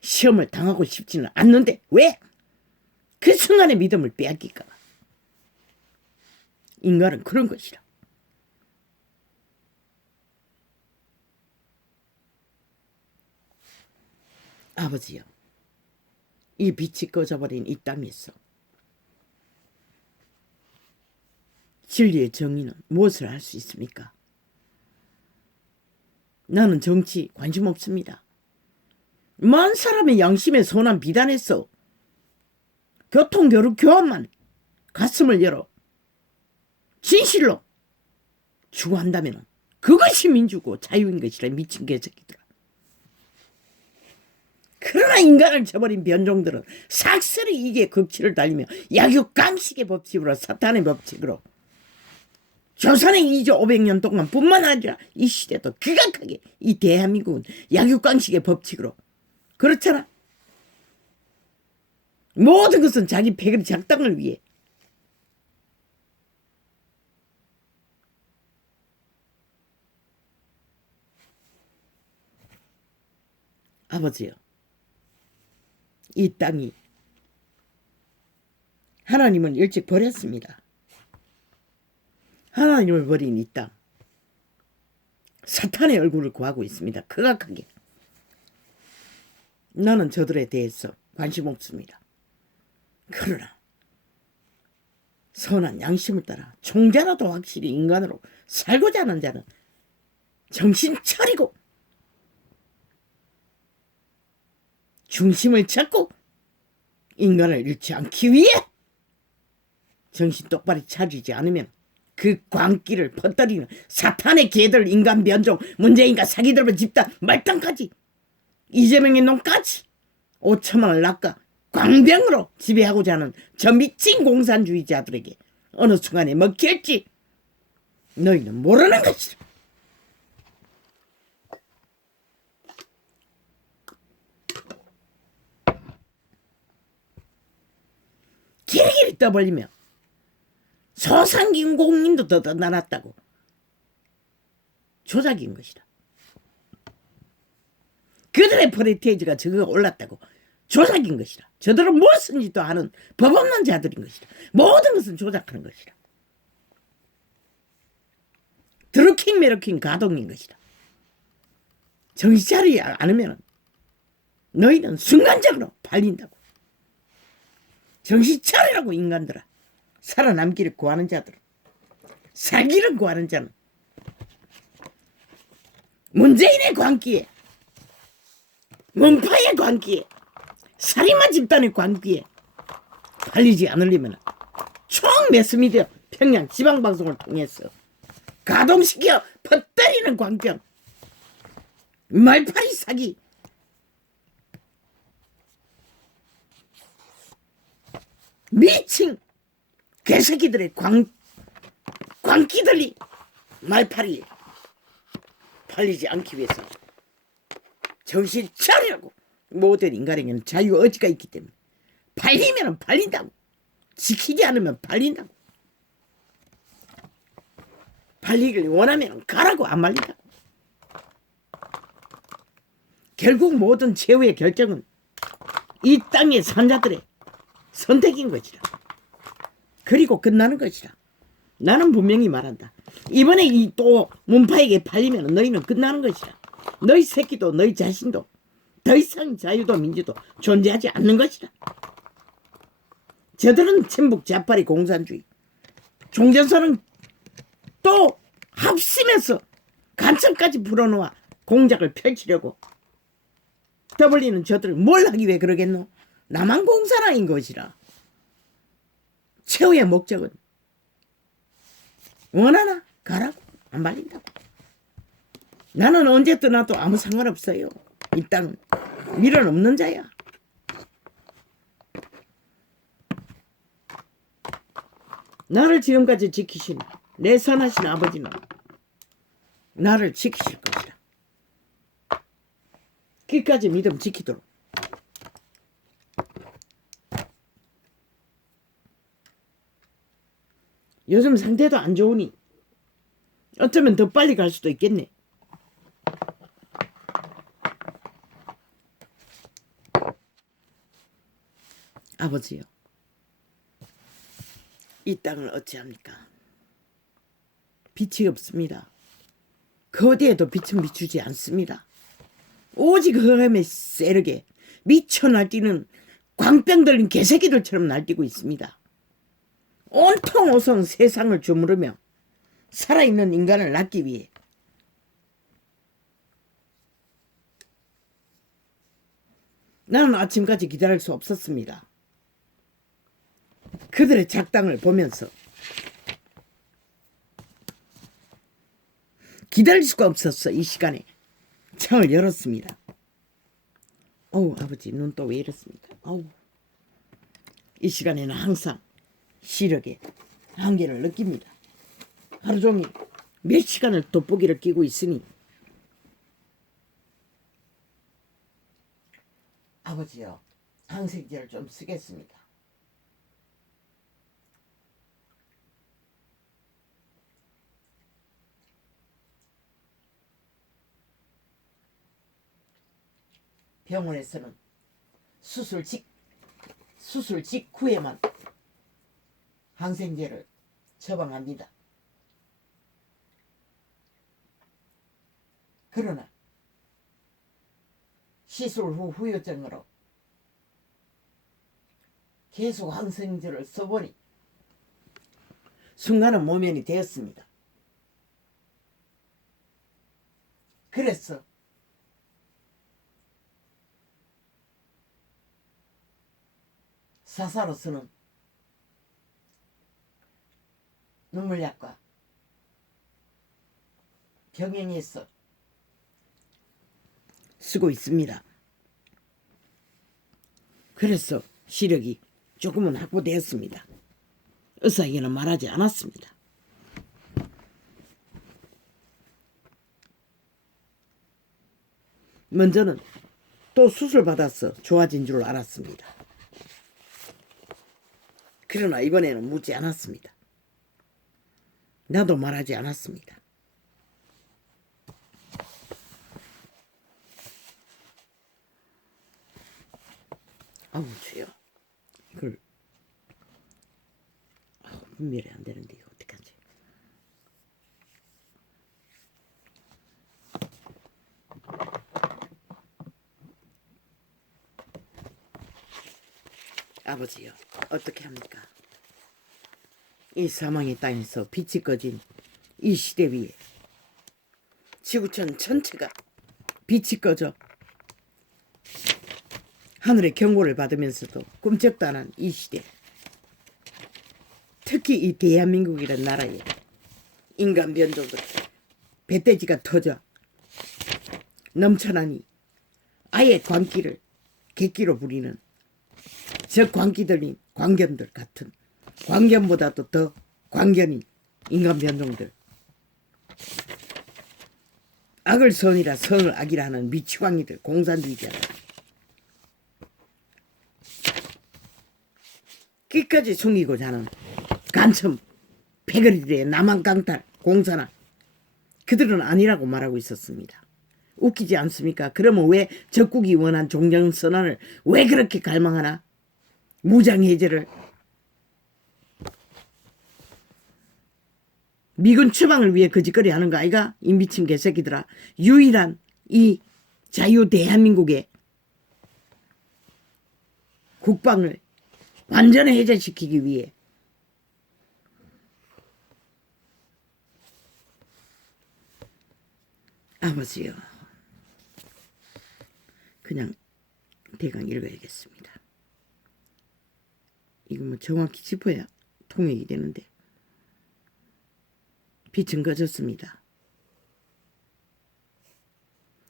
시험을 당하고 싶지는 않는데 왜? 그 순간의 믿음을 빼앗길까 봐. 인간은 그런 것이라. 아버지여, 이 빛이 꺼져버린 이 땅에서 진리의 정의는 무엇을 할 수 있습니까? 나는 정치 관심 없습니다. 많은 사람의 양심에 선한 비단에서 교통, 교류, 교환만 가슴을 열어 진실로 추구한다면 그것이 민주고 자유인 것이라 미친 개새끼들아. 그러나 인간을 저버린 변종들은 삭슬이 이게 극치를 달리며 약육강식의 법칙으로 사탄의 법칙으로 조선의 2조 500년 동안 뿐만 아니라 이 시대도 극악하게 이 대한민국은 약육강식의 법칙으로 그렇잖아. 모든 것은 자기 패거리 작당을 위해. 아버지요, 이 땅이 하나님을 일찍 버렸습니다. 하나님을 버린 이 땅, 사탄의 얼굴을 구하고 있습니다. 극악하게. 나는 저들에 대해서 관심 없습니다. 그러나 선한 양심을 따라 종자라도 확실히 인간으로 살고자 하는 자는 정신 차리고 중심을 잡고 인간을 잃지 않기 위해 정신 똑바로 차리지 않으면 그 광기를 퍼뜨리는 사탄의 개들, 인간 변종, 문재인과 사기들의 집단, 말단까지 이재명의 놈까지 5천만 원을 낚아 광병으로 지배하고자 하는 저 미친 공산주의자들에게 어느 순간에 먹힐지 너희는 모르는 것이다. 길이길이 떠벌리며 소상공인도 더 나눴다고 조작인 것이다. 그들의 프레티에이지가 저거가 올랐다고 조작인 것이다. 저들은 무엇인지도 아는 법 없는 자들인 것이다. 모든 것은 조작하는 것이다. 드루킹 메르킹 가동인 것이다. 정신 차리지 않으면 너희는 순간적으로 팔린다고. 정신 차리라고 인간들아. 살아남기를 구하는 자들, 살기를 구하는 자는 문재인의 광기에, 문파의 광기에, 살인마 집단의 광기에 팔리지 않으려면 총 매스미디어 평양 지방방송을 통해서 가동시켜 퍼뜨리는 광병, 말파리 사기, 미친 개새끼들의 광기들이 말파리 팔리지 않기 위해서 정신 차리라고. 모든 인간에게는 자유 의지가 있기 때문에 팔리면 팔린다고. 지키지 않으면 팔린다고. 팔리길 원하면 가라고. 안 말린다고. 결국 모든 최후의 결정은 이 땅의 산자들의 선택인 것이라. 그리고 끝나는 것이라. 나는 분명히 말한다. 이번에 이 또 문파에게 팔리면 너희는 끝나는 것이라. 너희 새끼도 너희 자신도 더 이상 자유도 민주도 존재하지 않는 것이라. 저들은 친북 자파리 공산주의 종전선은 또 합심해서 간첩까지 불어놓아 공작을 펼치려고 떠벌리는 저들을 뭘 하기 위해 그러겠노? 나만 공산화인 것이라. 최후의 목적은 원하나 가라고. 안 말린다고. 나는 언제 떠나도 아무 상관없어요. 이 땅은 미련 없는 자야. 나를 지금까지 지키신 내 선하신 아버지는 나를 지키실 것이라. 끝까지 믿음 지키도록. 요즘 상태도 안 좋으니 어쩌면 더 빨리 갈 수도 있겠네. 아버지요, 이 땅을 어찌합니까? 빛이 없습니다. 그 어디에도 빛은 비추지 않습니다. 오직 흑암에 세르게 미쳐 날뛰는 광병 들린 개새끼들처럼 날뛰고 있습니다. 온통 오성 세상을 주무르며 살아있는 인간을 낳기 위해 나는 아침까지 기다릴 수 없었습니다. 그들의 작당을 보면서 기다릴 수가 없었어. 이 시간에 창을 열었습니다. 어우, 아버지 눈 또 왜 이렇습니까? 어우, 이 시간에는 항상 시력의 한계를 느낍니다. 하루 종일 몇 시간을 돋보기를 끼고 있으니 아버지요, 항생제를 좀 쓰겠습니다. 병원에서는 수술 직후에만 항생제를 처방합니다. 그러나 시술 후 후유증으로 계속 항생제를 써보니 순간은 모면이 되었습니다. 그래서 사사로서는 눈물약과 병행해서 쓰고 있습니다. 그래서 시력이 조금은 확보되었습니다. 의사에게는 말하지 않았습니다. 먼저는 또 수술받아서 좋아진 줄 알았습니다. 그러나 이번에는 묻지 않았습니다. 나도 말하지 않았습니다. 아우 주여, 이걸 분별이 안 되는데 이거 어떡하지? 아버지요, 어떻게 합니까? 이 사망의 땅에서 빛이 꺼진 이 시대 위에 지구촌 전체가 빛이 꺼져 하늘의 경고를 받으면서도 꿈쩍도 안 한 이 시대, 특히 이 대한민국이라는 나라에 인간 변종들 배돼지가 터져 넘쳐나니 아예 광기를 객기로 부리는 저 광기 들린 광견들 같은, 광견보다도 더 광견인 인간 변종들, 악을 선이라 선을 악이라 하는 미치광이들, 공산주의자들, 끝까지 숨기고자 하는 간첩 패거리들의 남한강탈 공산화, 그들은 아니라고 말하고 있었습니다. 웃기지 않습니까? 그러면 왜 적국이 원한 종전선언을 왜 그렇게 갈망하나? 무장해제를, 미군 추방을 위해 거짓거리 하는 거 아이가? 이 미친 개새끼들아. 유일한 이 자유 대한민국의 국방을 완전히 해제시키기 위해 아버지요, 그냥 대강 읽어야겠습니다. 이거 뭐 정확히 짚어야 통역이 되는데. 빛은 꺼졌습니다.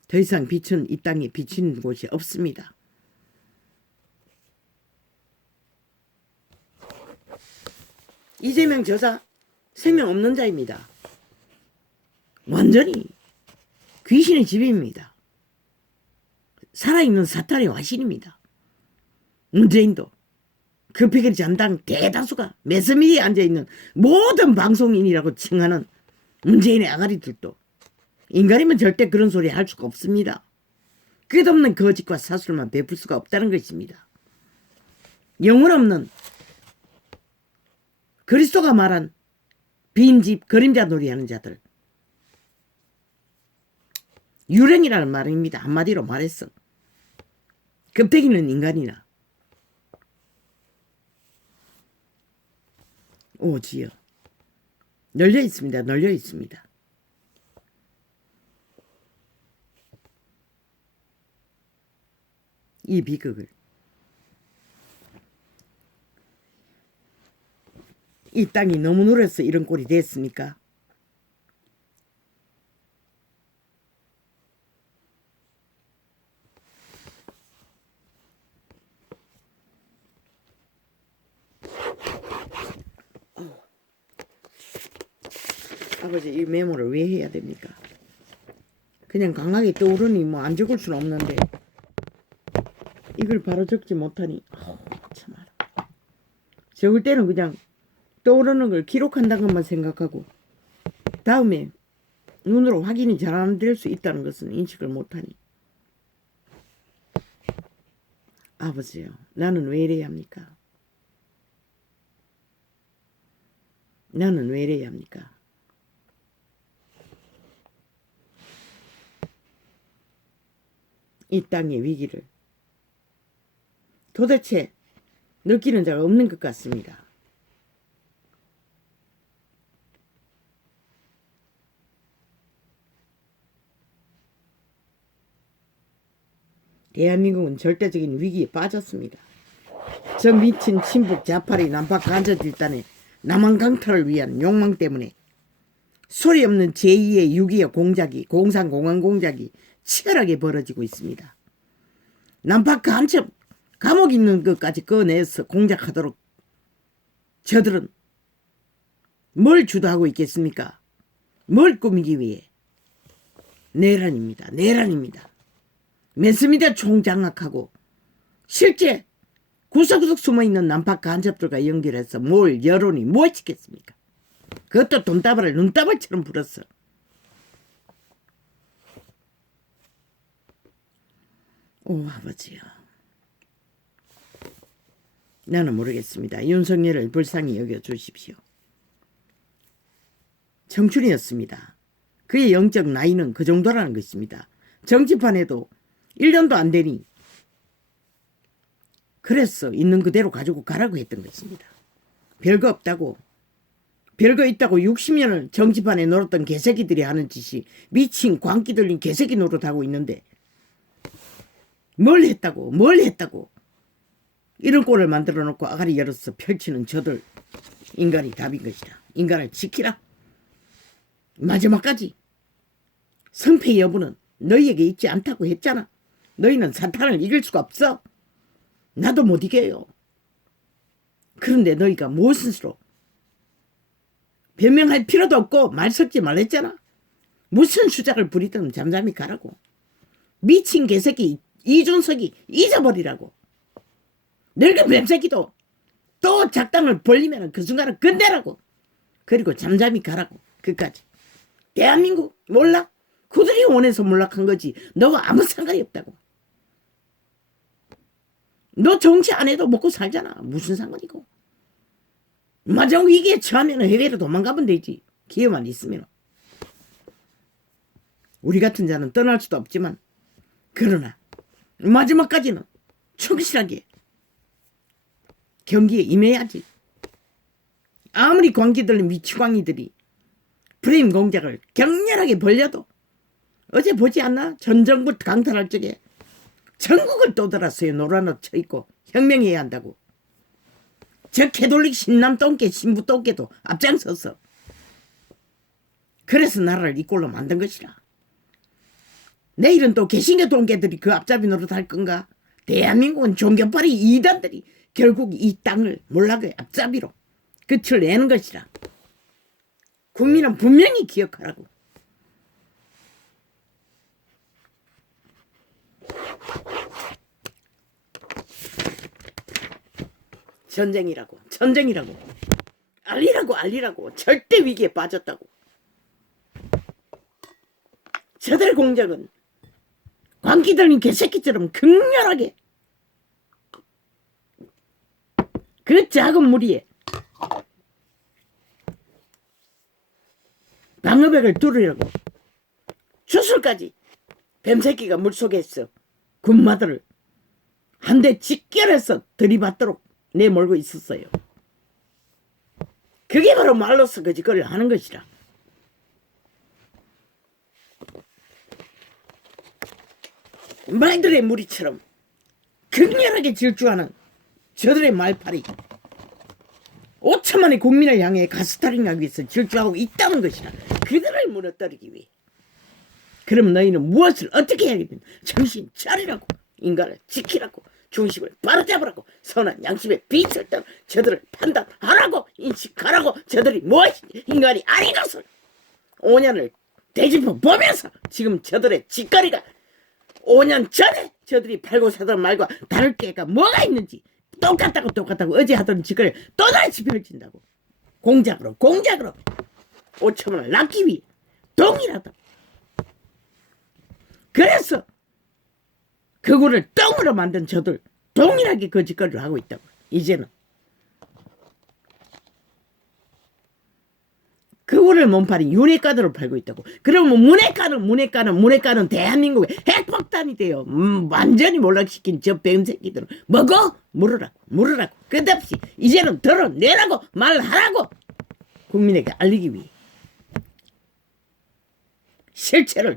더 이상 빛은 이 땅에 비치는 곳이 없습니다. 이재명 저자 생명 없는 자입니다. 완전히 귀신의 집입니다. 살아있는 사탄의 화신입니다. 문재인도 그 패거리 전당 대다수가 매스미디어에 앉아있는 모든 방송인이라고 칭하는 문재인의 아가리들도 인간이면 절대 그런 소리 할 수가 없습니다. 끝없는 거짓과 사술만 베풀 수가 없다는 것입니다. 영혼 없는 그리스도가 말한 빈집 그림자 놀이하는 자들, 유령이라는 말입니다. 한마디로 말했어. 껍데기는 인간이나 오지요. 널려 있습니다. 널려 있습니다. 이 비극을 이 땅이 너무 노래서 이런 꼴이 됐습니까? 아버지 이 메모를 왜 해야 됩니까? 그냥 강하게 떠오르니 뭐 안 적을 수는 없는데 이걸 바로 적지 못하니 참아라. 적을 때는 그냥 떠오르는 걸 기록한다는 것만 생각하고 다음에 눈으로 확인이 잘 안 될 수 있다는 것은 인식을 못하니 아버지요 나는 왜 이래야 합니까? 나는 왜 이래야 합니까? 이 땅의 위기를 도대체 느끼는 자가 없는 것 같습니다. 대한민국은 절대적인 위기에 빠졌습니다. 저 미친 친북 자파리 남파 간접 집단의 남한 강탈을 위한 욕망 때문에 소리 없는 제2의 6.25 공작이 공산공안 공작이 치열하게 벌어지고 있습니다. 남파 간첩 감옥 있는 것까지 꺼내서 공작하도록 저들은 뭘 주도하고 있겠습니까? 뭘 꾸미기 위해? 내란입니다. 내란입니다. 매스미디어 총장악하고 실제 구석구석 숨어있는 남파 간첩들과 연결해서 뭘 여론이 뭘 찍겠습니까? 그것도 돈다발을 눈다발처럼 불었어. 오 아버지요. 나는 모르겠습니다. 윤석열을 불쌍히 여겨주십시오. 청춘이었습니다. 그의 영적 나이는 그 정도라는 것입니다. 정치판에도 1년도 안 되니 그랬어. 있는 그대로 가지고 가라고 했던 것입니다. 별거 없다고. 별거 있다고 60년을 정치판에 놀았던 개새끼들이 하는 짓이 미친 광기 들린 개새끼 노릇하고 있는데 뭘 했다고 이런 꼴을 만들어 놓고 아가리 열어서 펼치는 저들 인간이 답인 것이다. 인간을 지키라. 마지막까지 성패 여부는 너희에게 있지 않다고 했잖아. 너희는 사탄을 이길 수가 없어. 나도 못 이겨요. 그런데 너희가 무엇은 수로 변명할 필요도 없고 말 섞지 말랬잖아. 무슨 수작을 부리든 잠잠히 가라고. 미친 개새끼 이준석이 잊어버리라고. 늙은 뱀새끼도 또 작당을 벌리면 그 순간은 끝내라고. 그리고 잠잠히 가라고. 끝까지. 대한민국 몰라? 그들이 원해서 몰락한 거지. 너와 아무 상관이 없다고. 너 정치 안 해도 먹고 살잖아. 무슨 상관이고. 마지막 위기에 처하면 해외로 도망가면 되지. 기회만 있으면. 우리 같은 자는 떠날 수도 없지만 그러나 마지막까지는 충실하게 경기에 임해야지. 아무리 광기 들린 미치광이들이 프레임 공작을 격렬하게 벌려도 어제 보지 않나? 전 정부 강탈할 적에 전국을 떠돌았어요. 노란 옷 쳐입고 혁명해야 한다고. 저 캐톨릭 신남 똥개 신부 똥개도 앞장섰어. 그래서 나라를 이 꼴로 만든 것이라. 내일은 또 개신교 똥개들이 그 앞잡이 노릇할 건가? 대한민국은 종교빨이 이단들이 결국 이 땅을 몰락의 앞잡이로 끝을 내는 것이라. 국민은 분명히 기억하라고. 전쟁이라고, 전쟁이라고, 알리라고, 절대 위기에 빠졌다고. 저들의 공작은 광기 들린 개새끼처럼 극렬하게 그 작은 무리에 방어벽을 뚫으려고 주술까지 뱀새끼가 물속에 있어 군마들을 한 대 직결해서 들이받도록 내몰고 있었어요. 그게 바로 말로서 그 짓거리를 하는 것이라. 말들의 무리처럼 극렬하게 질주하는 저들의 말팔이 5천만의 국민을 향해 가스타링하기 위해서 질주하고 있다는 것이라. 그들을 무너뜨리기 위해. 그럼 너희는 무엇을 어떻게 해야겠냐? 정신 차리라고. 인간을 지키라고. 중심을 바로잡으라고. 선한 양심의 빛을 따라 저들을 판단하라고. 인식하라고. 저들이 무엇인지 인간이 아닌 것을 5년을 되짚어 보면서 지금 저들의 짓거리가 5년 전에 저들이 팔고 사던 말과 다를 게가 뭐가 있는지 똑같다고 어제 하던 짓거리를 또다시 펼친다고. 공작으로 5천만을 낳기 위해 동일하다. 그래서 그거를 똥으로 만든 저들 동일하게 그 짓거리를 하고 있다고. 이제는 그거를 몸팔이 윤회가도로 팔고 있다고. 그러면 문해가는 대한민국의 핵폭탄이 돼요. 완전히 몰락시킨 저 뱀새끼들은 먹어? 물으라고. 끝없이 이제는 덜어내라고 말하라고. 국민에게 알리기 위해 실체를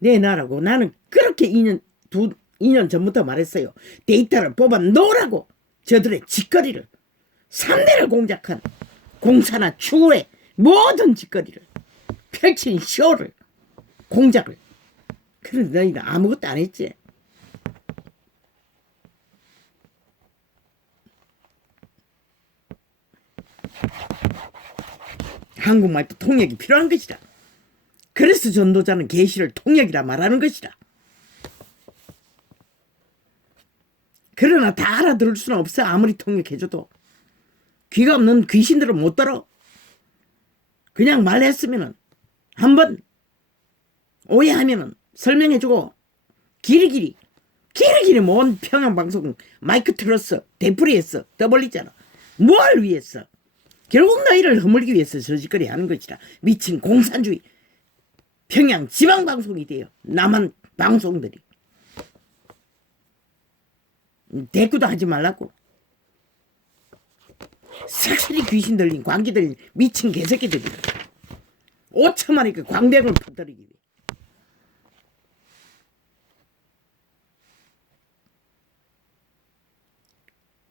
내놔라고. 나는 그렇게 2년 전부터 말했어요. 데이터를 뽑아 놓으라고. 저들의 짓거리를 3대를 공작한 공사나 추후의 모든 짓거리를 펼친 쇼를 공작을. 그런데 너희는 아무것도 안 했지. 한국말도 통역이 필요한 것이라. 그래서 전도자는 계시를 통역이라 말하는 것이라. 그러나 다 알아들을 수는 없어. 아무리 통역해줘도 귀가 없는 귀신들은 못 들어. 그냥 말했으면은 한번 오해하면은 설명해주고 길이길이 뭔 평양방송 마이크 틀었어. 되풀이했어. 떠벌리잖아. 뭘 위해서? 결국 너희를 허물기 위해서 저 짓거리 하는 것이라. 미친 공산주의 평양 지방방송이 돼요. 남한 방송들이. 대꾸도 하지 말라고. 삭슬이 귀신 들린 광기 들린 미친 개새끼들이 5천만의 그 광병을 퍼뜨리기 위해.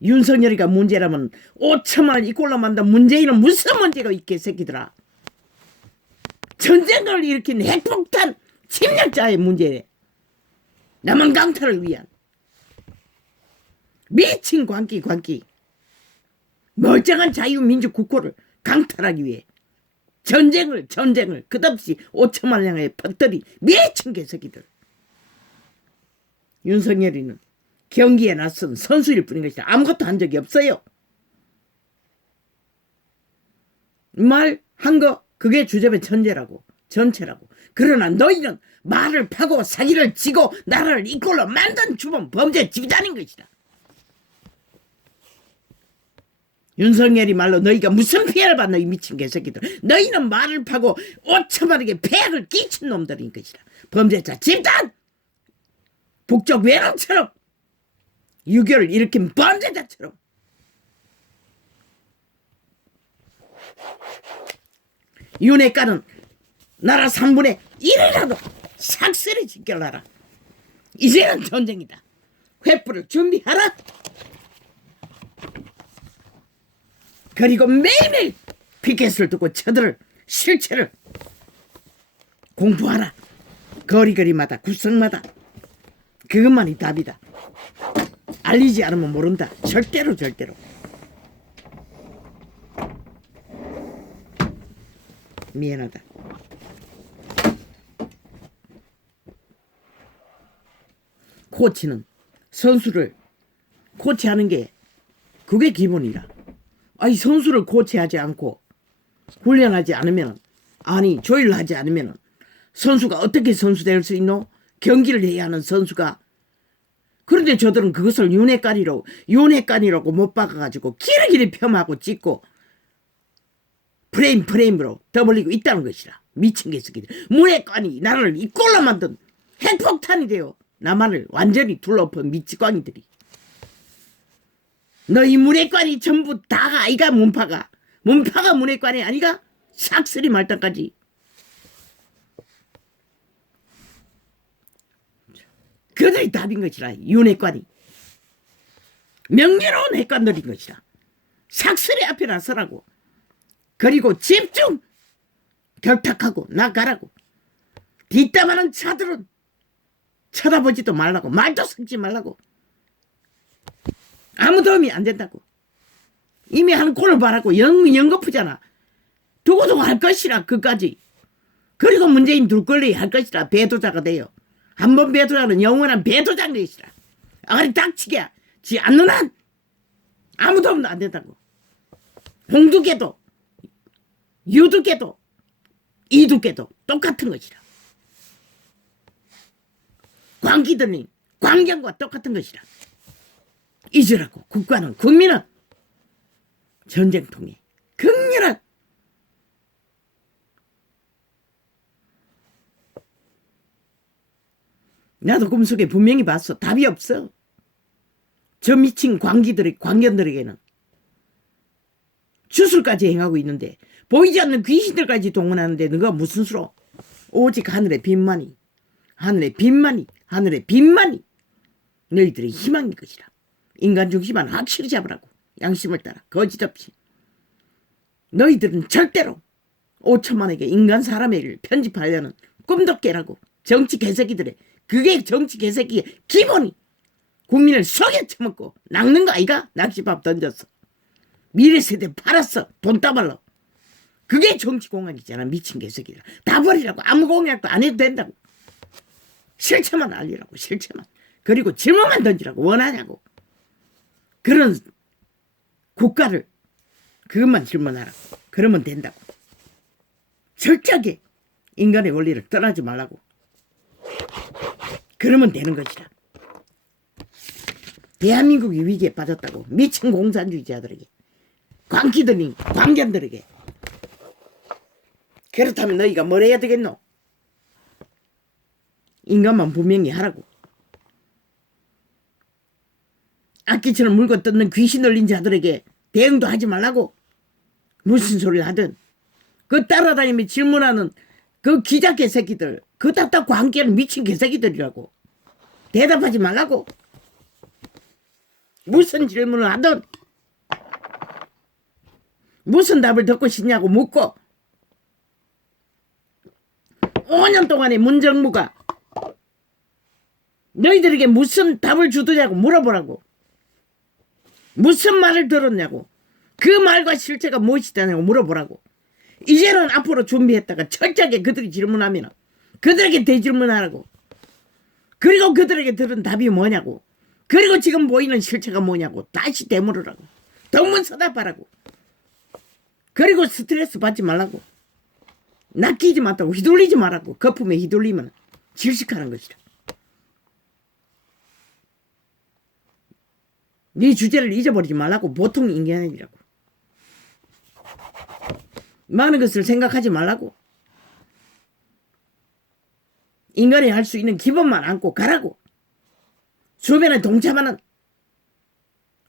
윤석열이가 문제라면 5천만을 이꼴로 만든 문재인은 무슨 문제가 있게 새끼들아. 전쟁을 일으킨 핵폭탄 침략자의 문제래. 남한 강탈을 위한 미친 광기 멀쩡한 자유민주 국호를 강탈하기 위해 전쟁을 끝없이 5천만을 향해 퍼뜨린 미친 개새끼들. 윤석열이는 경기에 나선 선수일 뿐인 것이라. 아무것도 한 적이 없어요. 말한 거 그게 주접의 전체라고. 그러나 너희는 말을 파고 사기를 치고 나라를 이꼴로 만든 주범 범죄 집단인 것이다. 윤석열이 말로 너희가 무슨 피해를 받나 이 미친 개새끼들. 너희는 말을 파고 5천만에게 폐악을 끼친 놈들인 것이다. 범죄자 집단. 북쪽 외람처럼 6.25를 일으킨 범죄자처럼. 윤회가는 나라 3분의 1이라도 삭슬이 지켜라라. 이제는 전쟁이다. 횃불을 준비하라. 그리고 매일매일 피켓을 두고 저들을 실체를 공부하라. 거리마다 구석마다. 그것만이 답이다. 알리지 않으면 모른다. 절대로. 미안하다. 코치는 선수를 코치하는 게 그게 기본이라. 아니 선수를 코치하지 않고 훈련하지 않으면, 아니 조율하지 않으면 선수가 어떻게 선수 될 수 있노? 경기를 해야 하는 선수가. 그런데 저들은 그것을 윤회관이라고 못 박아가지고 길이길이 폄하고 찍고 프레임으로 떠벌리고 있다는 것이라. 미친 개새끼들. 문회관이 나를 이 꼴로 만든 핵폭탄이 되어 나만을 완전히 둘러엎은 미치광이들이. 너희 문회관이 전부 다가 아이가 문파가 문회관이 아니가? 삭스리 말단까지. 그들이 답인 것이라. 윤회관이 명예로운 회관들인 것이라. 삭스리 앞에 나서라고. 그리고 집중 결탁하고 나가라고. 뒷담하는 차들은 쳐다보지도 말라고. 말도 섞지 말라고. 아무 도움이 안 된다고. 이미 한 꼴을 바라고 연거푸잖아. 두고두고 할 것이라. 그까지. 그리고 문재인 둘걸레이 할 것이라. 배도자가 돼요. 한번 배도자는 영원한 배도자인 것이라. 아가리 닥치게 지 않는 한 아무 도움도 안 된다고. 홍두깨도 유두깨도 이두깨도 똑같은 것이라. 광기들이 광경과 똑같은 것이라. 잊으라고. 국가는 국민은 전쟁통에 극렬한 나도 꿈속에 분명히 봤어. 답이 없어. 저 미친 광견들에게는 주술까지 행하고 있는데 보이지 않는 귀신들까지 동원하는데 너가 무슨 수로. 오직 하늘의 빛만이 너희들의 희망인 것이라. 인간 중심만 확실히 잡으라고. 양심을 따라 거짓 없이. 너희들은 절대로 5천만에게 인간 사람의 일을 편집하려는 꿈도 깨라고. 정치 개새끼들의 그게 정치 개새끼의 기본이. 국민을 속에 처먹고 낚는 거 아이가? 낚시밥 던졌어. 미래 세대 팔았어. 돈 따발로. 그게 정치 공학이잖아. 미친 개새끼들. 다 버리라고. 아무 공약도 안 해도 된다고. 실체만 알리라고. 실체만. 그리고 질문만 던지라고. 원하냐고. 그런 국가를 그것만 질문하라고. 그러면 된다고. 철저하게 인간의 원리를 떠나지 말라고. 그러면 되는 것이라. 대한민국이 위기에 빠졌다고. 미친 공산주의자들에게, 광견들에게. 그렇다면 너희가 뭘 해야 되겠노? 인간만 분명히 하라고. 악기처럼 물고 뜯는 귀신 들린 자들에게 대응도 하지 말라고. 무슨 소리를 하든 그 따라다니며 질문하는 그 기자 개새끼들, 그 답답고 함께하는 미친 개새끼들이라고. 대답하지 말라고. 무슨 질문을 하든 무슨 답을 듣고 싶냐고 묻고. 5년 동안에 문정부가 너희들에게 무슨 답을 주더냐고 물어보라고. 무슨 말을 들었냐고. 그 말과 실체가 무엇이냐고 물어보라고. 이제는 앞으로 준비했다가 철저하게 그들이 질문하면 그들에게 대질문하라고. 그리고 그들에게 들은 답이 뭐냐고. 그리고 지금 보이는 실체가 뭐냐고 다시 되물으라고. 동문서답하라고. 그리고 스트레스 받지 말라고. 낚이지 말라고. 휘둘리지 말라고. 거품에 휘둘리면 질식하는 것이라. 네 주제를 잊어버리지 말라고. 보통 인간이라고. 많은 것을 생각하지 말라고. 인간이 할 수 있는 기본만 안고 가라고. 주변에 동참하는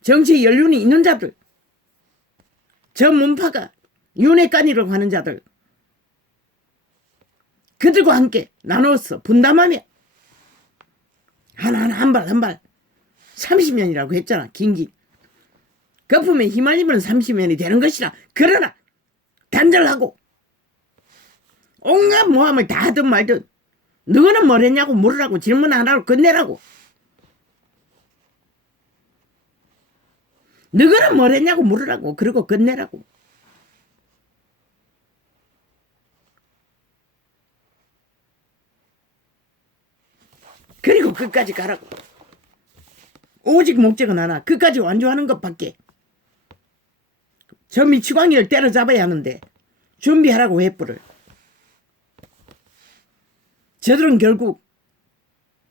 정치에 연륜이 있는 자들, 저 문파가 윤회관이라고 하는 자들, 그들과 함께 나누어서 분담하며 하나하나 한 발 30년이라고 했잖아. 긴긴 거품에 휘말리면 30년이 되는 것이라. 그러나 단절하고 온갖 모함을 다 하든 말든 너는 뭘 했냐고 물으라고. 질문 하나로 끝내라고. 너는 뭘 했냐고 물으라고. 그리고 끝내라고. 그리고 끝까지 가라고. 오직 목적은 하나. 끝까지 완주하는 것밖에. 저 미치광이를 때려잡아야 하는데 준비하라고 횃불을. 저들은 결국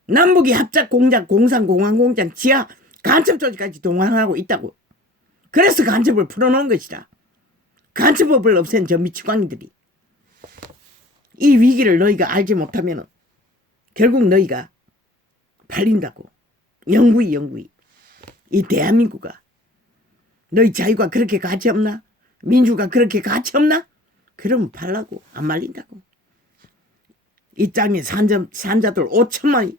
남북이 합작 공장, 공상, 공항공장, 지하 간첩 조직까지 동원하고 있다고. 그래서 간첩을 풀어놓은 것이다. 간첩법을 없앤 저 미치광이들이. 이 위기를 너희가 알지 못하면 결국 너희가 팔린다고. 영구히. 이 대한민국아. 너희 자유가 그렇게 가치 없나? 민주가 그렇게 가치 없나? 그러면 팔라고. 안 말린다고. 이 땅에 산자들 5천만이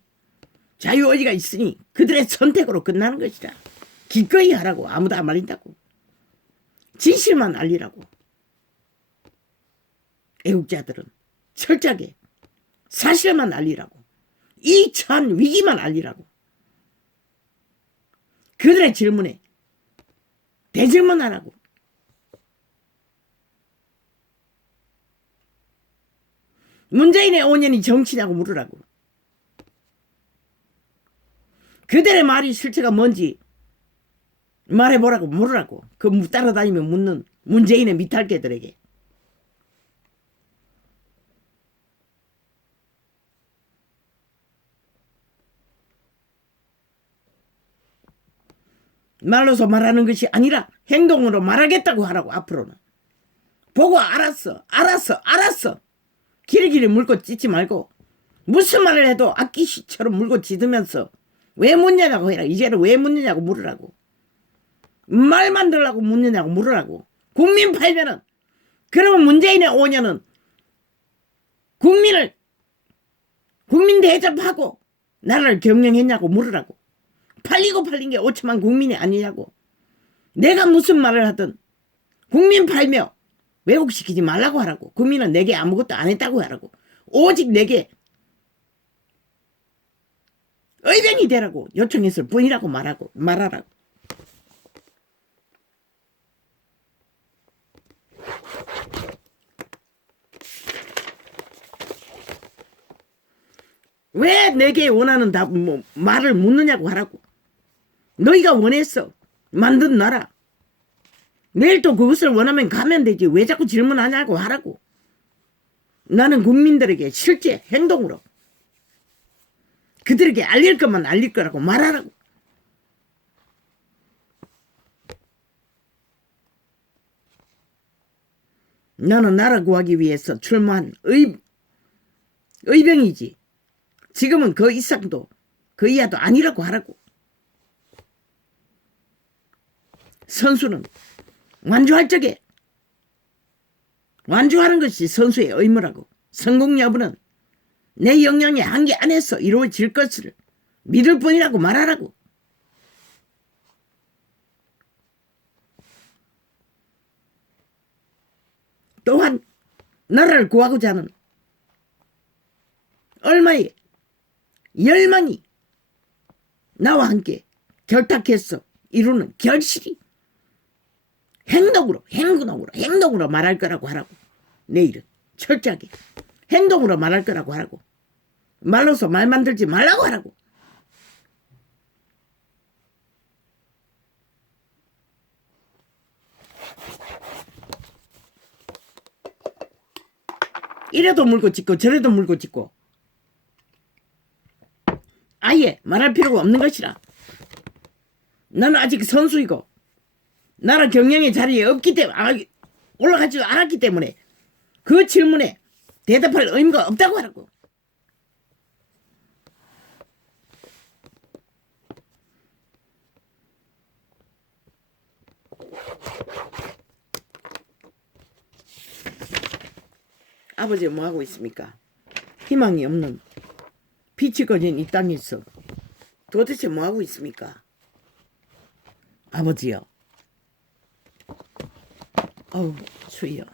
자유의지가 있으니 그들의 선택으로 끝나는 것이다. 기꺼이 하라고. 아무도 안 말린다고. 진실만 알리라고. 애국자들은 철저하게 사실만 알리라고. 이 처한 위기만 알리라고. 그들의 질문에 대질문하라고. 문재인의 5년이 정치냐고 물으라고. 그들의 말이 실체가 뭔지 말해보라고 물으라고. 그 따라다니며 묻는 문재인의 미탈개들에게. 말로서 말하는 것이 아니라 행동으로 말하겠다고 하라고. 앞으로는 보고 알았어. 길이길이 물고 찢지 말고 무슨 말을 해도 악기시처럼 물고 짖으면서 왜 묻느냐고 해라. 이제는 왜 묻느냐고 물으라고. 말만 들라고 묻느냐고 물으라고. 국민 팔면은 그러면 문재인의 5년은 국민 대접하고 나라를 경영했냐고 물으라고. 팔린 게 5천만 국민이 아니냐고. 내가 무슨 말을 하든 국민 팔며 왜곡시키지 말라고 하라고. 국민은 내게 아무것도 안 했다고 하라고. 오직 내게 의병이 되라고 요청했을 뿐이라고 말하라고. 왜 내게 원하는 말을 묻느냐고 하라고. 너희가 원했어. 만든 나라. 내일 또 그것을 원하면 가면 되지. 왜 자꾸 질문하냐고 하라고. 나는 국민들에게 실제 행동으로 그들에게 알릴 것만 알릴 거라고 말하라고. 나는 나라 구하기 위해서 출마한 의병이지. 지금은 그 이상도 그 이하도 아니라고 하라고. 선수는 완주할 적에 완주하는 것이 선수의 의무라고. 성공 여부는 내 역량의 한계 안에서 이루어질 것을 믿을 뿐이라고 말하라고. 또한 나라를 구하고자 하는 얼마의 열망이 나와 함께 결탁해서 이루는 결실이 행동으로 말할 거라고 하라고. 내일은 철저하게 행동으로 말할 거라고 하라고. 말로서 말 만들지 말라고 하라고. 이래도 물고 짖고 저래도 물고 짖고 아예 말할 필요가 없는 것이라. 나는 아직 선수이고 나라 경영의 자리에 없기 때문에 올라가지도 않았기 때문에 그 질문에 대답할 의무가 없다고 하라고. 아버지 뭐하고 있습니까? 희망이 없는 빛이 꺼진 이 땅에서 도대체 뭐하고 있습니까? 아버지요. 어우 추위요.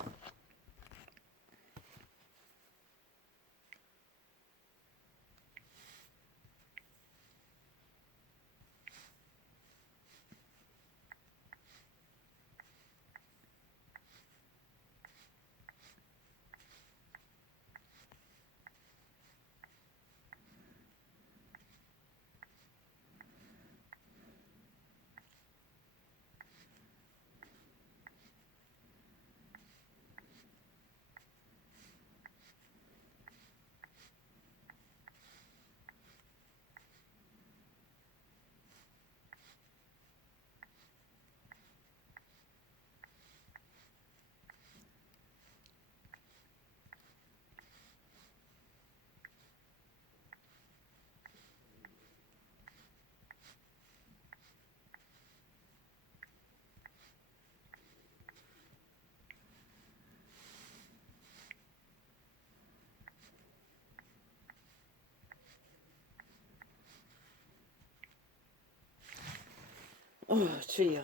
주여.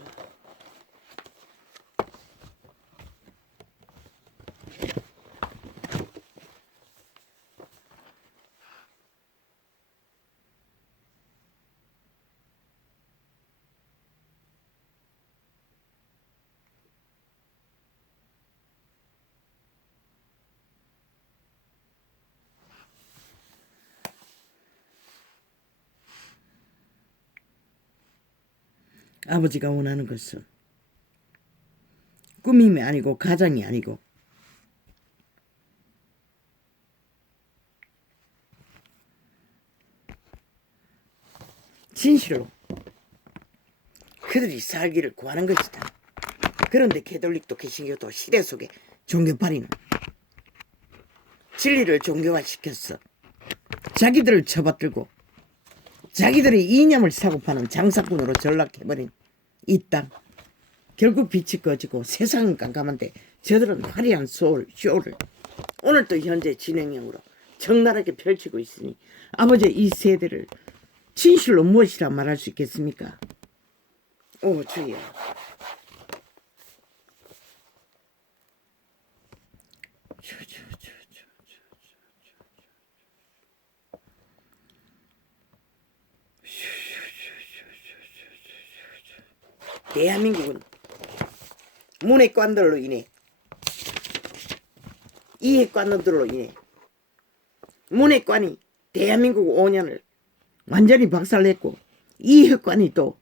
아버지가 원하는 것은 꾸밈이 아니고 가장이 아니고 진실로 그들이 살기를 구하는 것이다. 그런데 개돌릭도 개신교도 시대 속에 종교파리는 진리를 종교화시켰어. 자기들을 쳐받들고 자기들의 이념을 사고 파는 장사꾼으로 전락해버린 이 땅. 결국 빛이 꺼지고 세상은 깜깜한데 저들은 화려한 쇼를 오늘도 현재 진행형으로 적나라하게 펼치고 있으니 아버지 이 세대를 진실로 무엇이라 말할 수 있겠습니까? 오 주여. 대한민국은 문외관들로 인해 이해관들로 인해 문외관이 대한민국 5년을 완전히 박살냈고 이해관이 또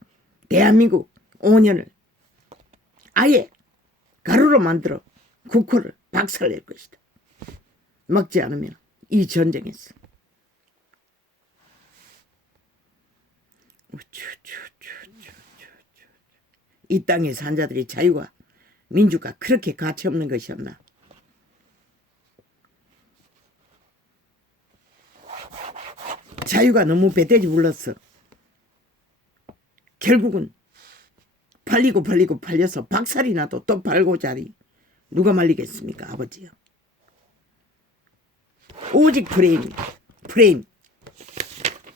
대한민국 5년을 아예 가루로 만들어 국호를 박살낼 것이다. 막지 않으면 이 전쟁에서 이 땅의 산자들의 자유와 민주가 그렇게 가치없는 것이었나. 자유가 너무 배대지 불렀어. 결국은 팔려서 박살이 나도 또 팔고 자리 누가 말리겠습니까? 아버지요. 오직 프레임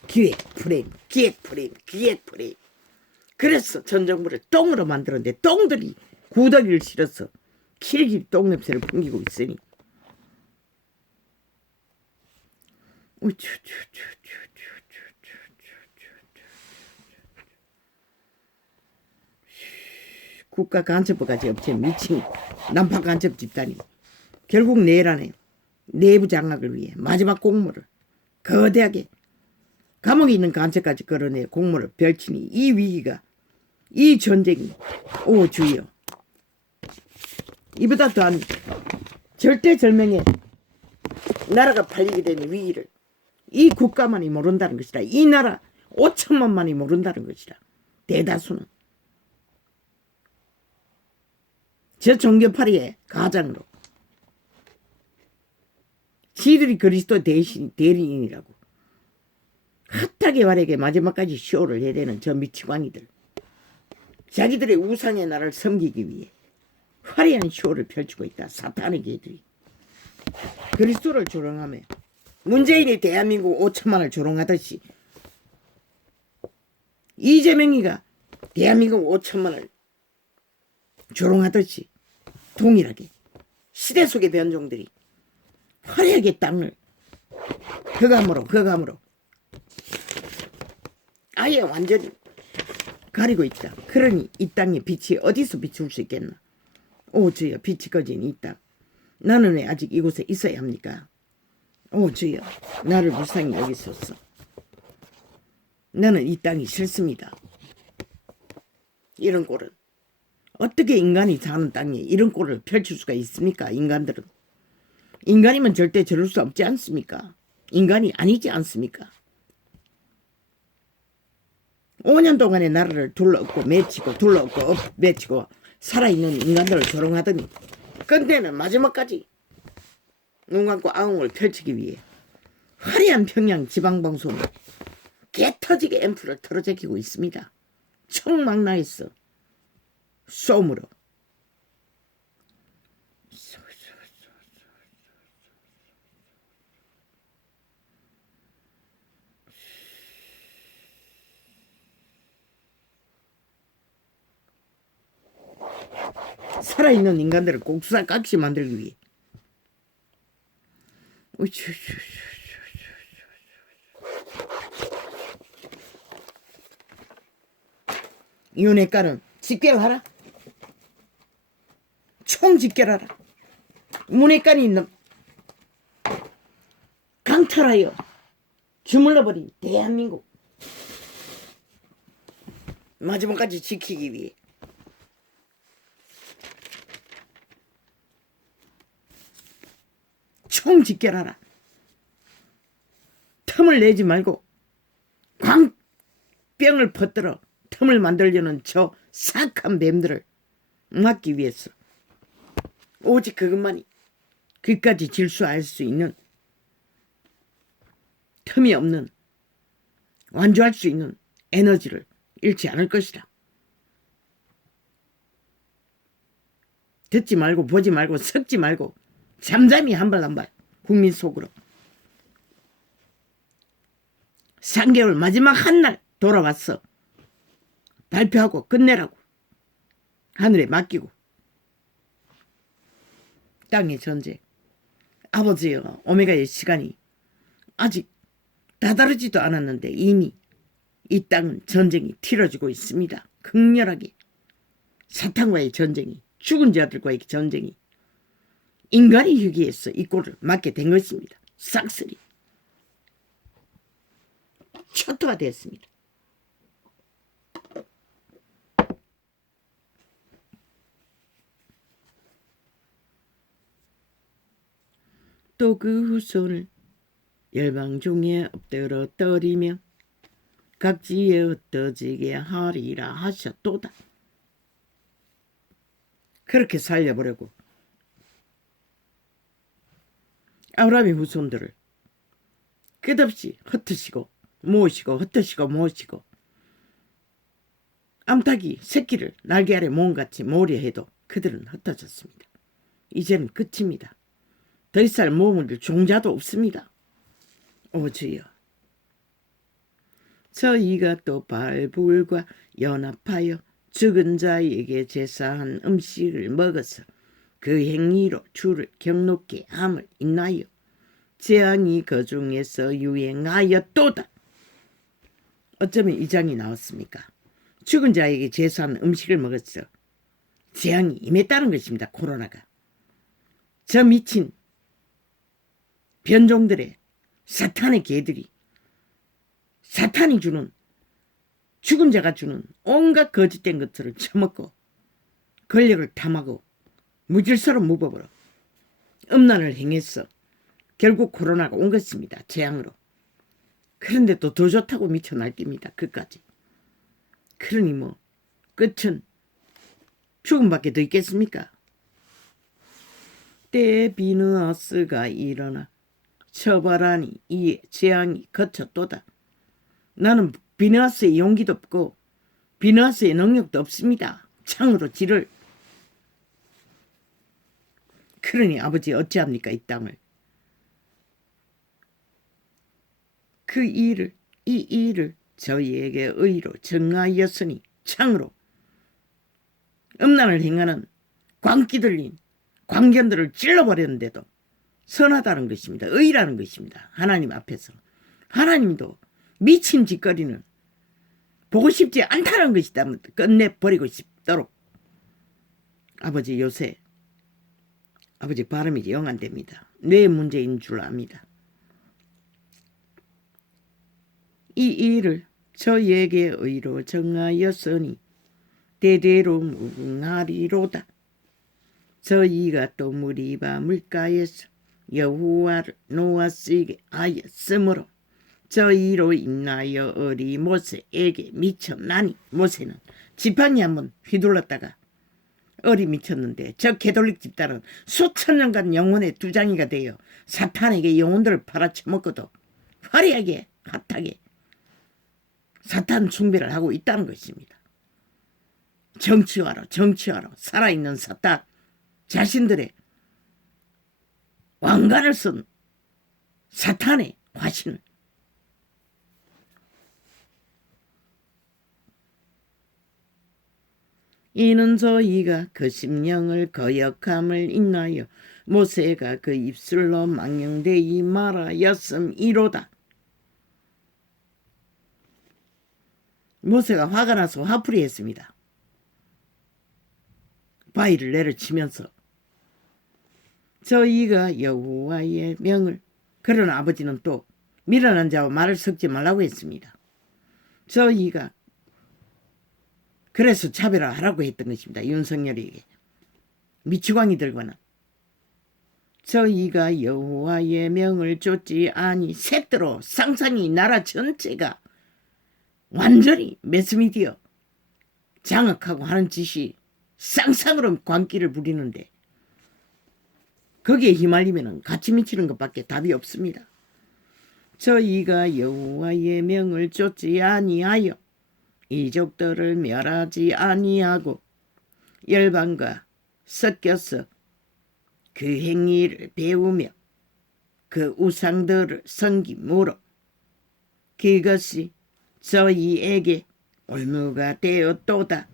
기획 프레임. 그래서 전 정부를 똥으로 만들었는데 똥들이 구더기를 실어서 길길이 똥냄새를 풍기고 있으니 국가 간첩부까지 업체 미친 난파 간첩 집단이 결국 내일 안에 내부 장악을 위해 마지막 공모를 거대하게 감옥에 있는 간첩까지 끌어내 공모를 펼치니 이 위기가 이 전쟁이 오 주여 이보다 더한 절대절명의 나라가 팔리게 되는 위기를 이 국가만이 모른다는 것이라. 이 나라 5천만만이 모른다는 것이라. 대다수는 저 종교파리의 가장으로 지들이 그리스도 대리인이라고 핫하게 바르게 마지막까지 쇼를 해야 되는 저 미치광이들, 자기들의 우상의 나라를 섬기기 위해 화려한 쇼를 펼치고 있다. 사탄의 개들이 그리스도를 조롱하며 문재인이 대한민국 5천만을 조롱하듯이 이재명이가 대한민국 5천만을 조롱하듯이 동일하게 시대 속의 변종들이 화려하게 땅을 흑암으로 아예 완전히 가리고 있다. 그러니 이 땅에 빛이 어디서 비출 수 있겠나. 오 주여 빛이 꺼진 이 땅. 나는 왜 아직 이곳에 있어야 합니까? 오 주여 나를 불쌍히 여기소서. 나는 이 땅이 싫습니다. 이런 꼴은 어떻게 인간이 사는 땅에 이런 꼴을 펼칠 수가 있습니까? 인간들은 인간이면 절대 저럴 수 없지 않습니까? 인간이 아니지 않습니까? 5년 동안의 나라를 둘러엎고 맺히고 살아있는 인간들을 조롱하더니 근데는 마지막까지 눈 감고 아웅을 펼치기 위해 화려한 평양 지방방송을 개터지게 앰프를 털어제끼고 있습니다. 총망라했어. 쏨으로. 살아있는 인간들을 꼭두각시 만들기 위해. 윤회가는 집계를 하라. 총 집계하라. 문회간이 있는 강탈하여 주물러버린 대한민국 마지막까지 지키기 위해 총 집결하라. 틈을 내지 말고 광병을 퍼뜨려 틈을 만들려는 저 사악한 뱀들을 막기 위해서 오직 그것만이 그까지 질수할 수 있는 틈이 없는 완주할 수 있는 에너지를 잃지 않을 것이다. 듣지 말고 보지 말고 섞지 말고 잠잠히 한 발 한 발 국민 속으로 3개월 마지막 한 날 돌아왔어. 발표하고 끝내라고 하늘에 맡기고 땅의 전쟁 아버지여 오메가의 시간이 아직 다다르지도 않았는데 이미 이 땅은 전쟁이 튀어지고 있습니다. 극렬하게 사탄과의 전쟁이 죽은 자들과의 전쟁이 인간이 휴기해서 이 꼴을 맞게 된 것입니다. 싹쓸이 초토화 되었습니다. 또 그 후손을 열방중에 엎드려 떨이며 각지에 흩어지게 하리라 하셨도다. 그렇게 살려보려고 아브라함의 후손들을 끝없이 흩으시고 모으시고 흩으시고 모으시고 암탉이 새끼를 날개 아래 모음같이 모으려 해도 그들은 흩어졌습니다. 이제는 끝입니다. 더 이상 모을 종자도 없습니다. 오 주여, 저희가 또 바알불과 연합하여 죽은 자에게 제사한 음식을 먹어서 그 행위로 주를 경롭게 함을 인하여 재앙이 그 중에서 유행하였도다. 어쩌면 이 장이 나왔습니까? 죽은 자에게 제사한 음식을 먹어서 재앙이 임했다는 것입니다. 코로나가. 저 미친 변종들의 사탄의 개들이 사탄이 주는 죽은 자가 주는 온갖 거짓된 것들을 처먹고 권력을 탐하고 무질서로 무법으로 음란을 행해서 결국 코로나가 온 것입니다. 재앙으로. 그런데 또 더 좋다고 미쳐 날깁니다. 그까지. 그러니 뭐 끝은 죽음밖에 더 있겠습니까? 때에 비느하스가 일어나 처벌하니 이에 재앙이 거쳤도다. 나는 비느하스의 용기도 없고 비느하스의 능력도 없습니다. 창으로 지를. 그러니 아버지 어찌합니까 이 땅을. 이 일을 저희에게 의로 정하였으니 창으로 음란을 행하는 광기 들린 광견들을 찔러버렸는데도 선하다는 것입니다. 의라는 것입니다. 하나님 앞에서. 하나님도 미친 짓거리는 보고 싶지 않다는 것이다. 끝내버리고 싶도록. 아버지 요새 아버지 발음이 영 안 됩니다. 뇌 문제인 줄 압니다. 이 일을 저에게 의로 정하였으니 대대로 무궁하리로다. 저희가 또 무리바 물가에서 여호와를 놓아쓰게 하였으므로 저희로 인하여 어리 모세에게 미쳤나니. 모세는 지팡이 한번 휘둘렀다가 어리 미쳤는데 저 개돌릭 집단은 수천 년간 영혼의 두장이가 되어 사탄에게 영혼들을 팔아쳐먹고도 화려하게 핫하게 사탄 숭배를 하고 있다는 것입니다. 정치화로 살아있는 사탄 자신들의 왕관을 쓴 사탄의 화신을 이는 저희가 그 심령을 거역함을 인하여 모세가 그 입술로 망령되이 말하였음이로다. 모세가 화가 나서 화풀이 했습니다. 바위를 내려치면서 저희가 여호와의 명을, 그러나 아버지는 또 미련한 자와 말을 섞지 말라고 했습니다. 저희가 그래서 차별화하라고 했던 것입니다. 윤석열에게. 미치광이들과는. 저희가 여호와의 명을 쫓지 아니 새대로 상상이 나라 전체가 완전히 매스미디어 장악하고 하는 짓이 쌍쌍으로 광기를 부리는데 거기에 휘말리면 같이 미치는 것밖에 답이 없습니다. 저희가 여호와의 명을 쫓지 아니하여 이족들을 멸하지 아니하고 열방과 섞여서 그 행위를 배우며 그 우상들을 섬김으로 그것이 저희에게 올무가 되었도다.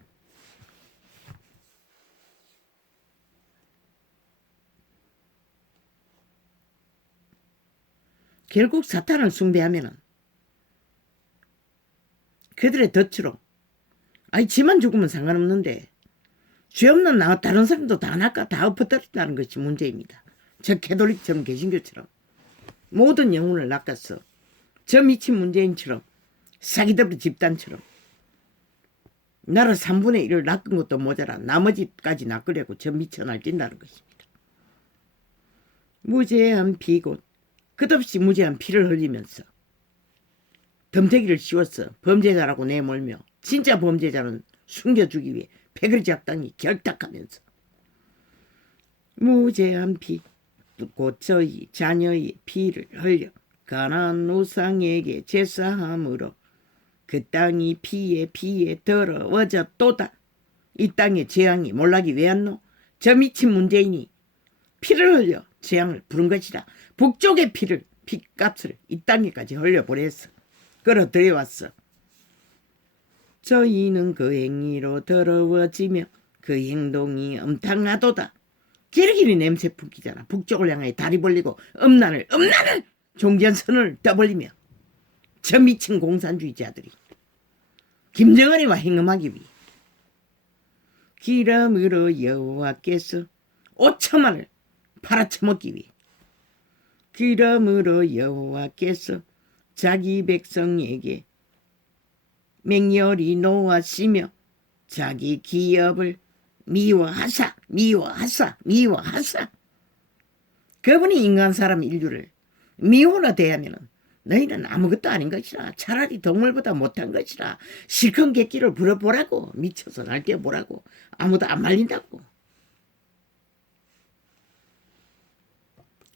결국 사탄을 숭배하면은 그들의 덫으로 지만 죽으면 상관없는데 죄 없는 나 다른 사람도 다 낚아 다 엎어뜨린다는 것이 문제입니다. 저 캐톨릭처럼 개신교처럼 모든 영혼을 낚아서 저 미친 문재인처럼 사기더블 집단처럼 나라 3분의 1을 낚은 것도 모자라 나머지까지 낚으려고 저 미쳐 날뛴다는 것입니다. 무죄한 피고 끝없이 무죄한 피를 흘리면서 덤태기를 씌워서 범죄자라고 내몰며 진짜 범죄자는 숨겨주기 위해 패거리 작당이 결탁하면서 무죄한 피, 곧 저희 자녀의 피를 흘려 가나안 우상에게 제사함으로 그 땅이 피에 더러워졌도다. 이 땅의 재앙이 몰락이 왜 안 노? 저 미친 문재인이 피를 흘려 재앙을 부른 것이라. 북쪽의 피값을 이 땅에까지 흘려보냈어. 끌어들여왔어. 저희는 그 행위로 더러워지며 그 행동이 엄탕하도다. 길이길이 냄새 풍기잖아. 북쪽을 향해 다리 벌리고 음란을 종전선을 떠벌리며 저 미친 공산주의자들이 김정은이와 행음하기 위해 기름으로 여호와께서 5천만을 팔아쳐먹기 위해 기름으로 여호와께서 자기 백성에게 맹렬히 노하시며 자기 기업을 미워하사 그분이 인간 사람 인류를 미워라 대하면 너희는 아무것도 아닌 것이라. 차라리 동물보다 못한 것이라. 실컷 객기를 부려보라고. 미쳐서 날뛰어보라고. 아무도 안 말린다고.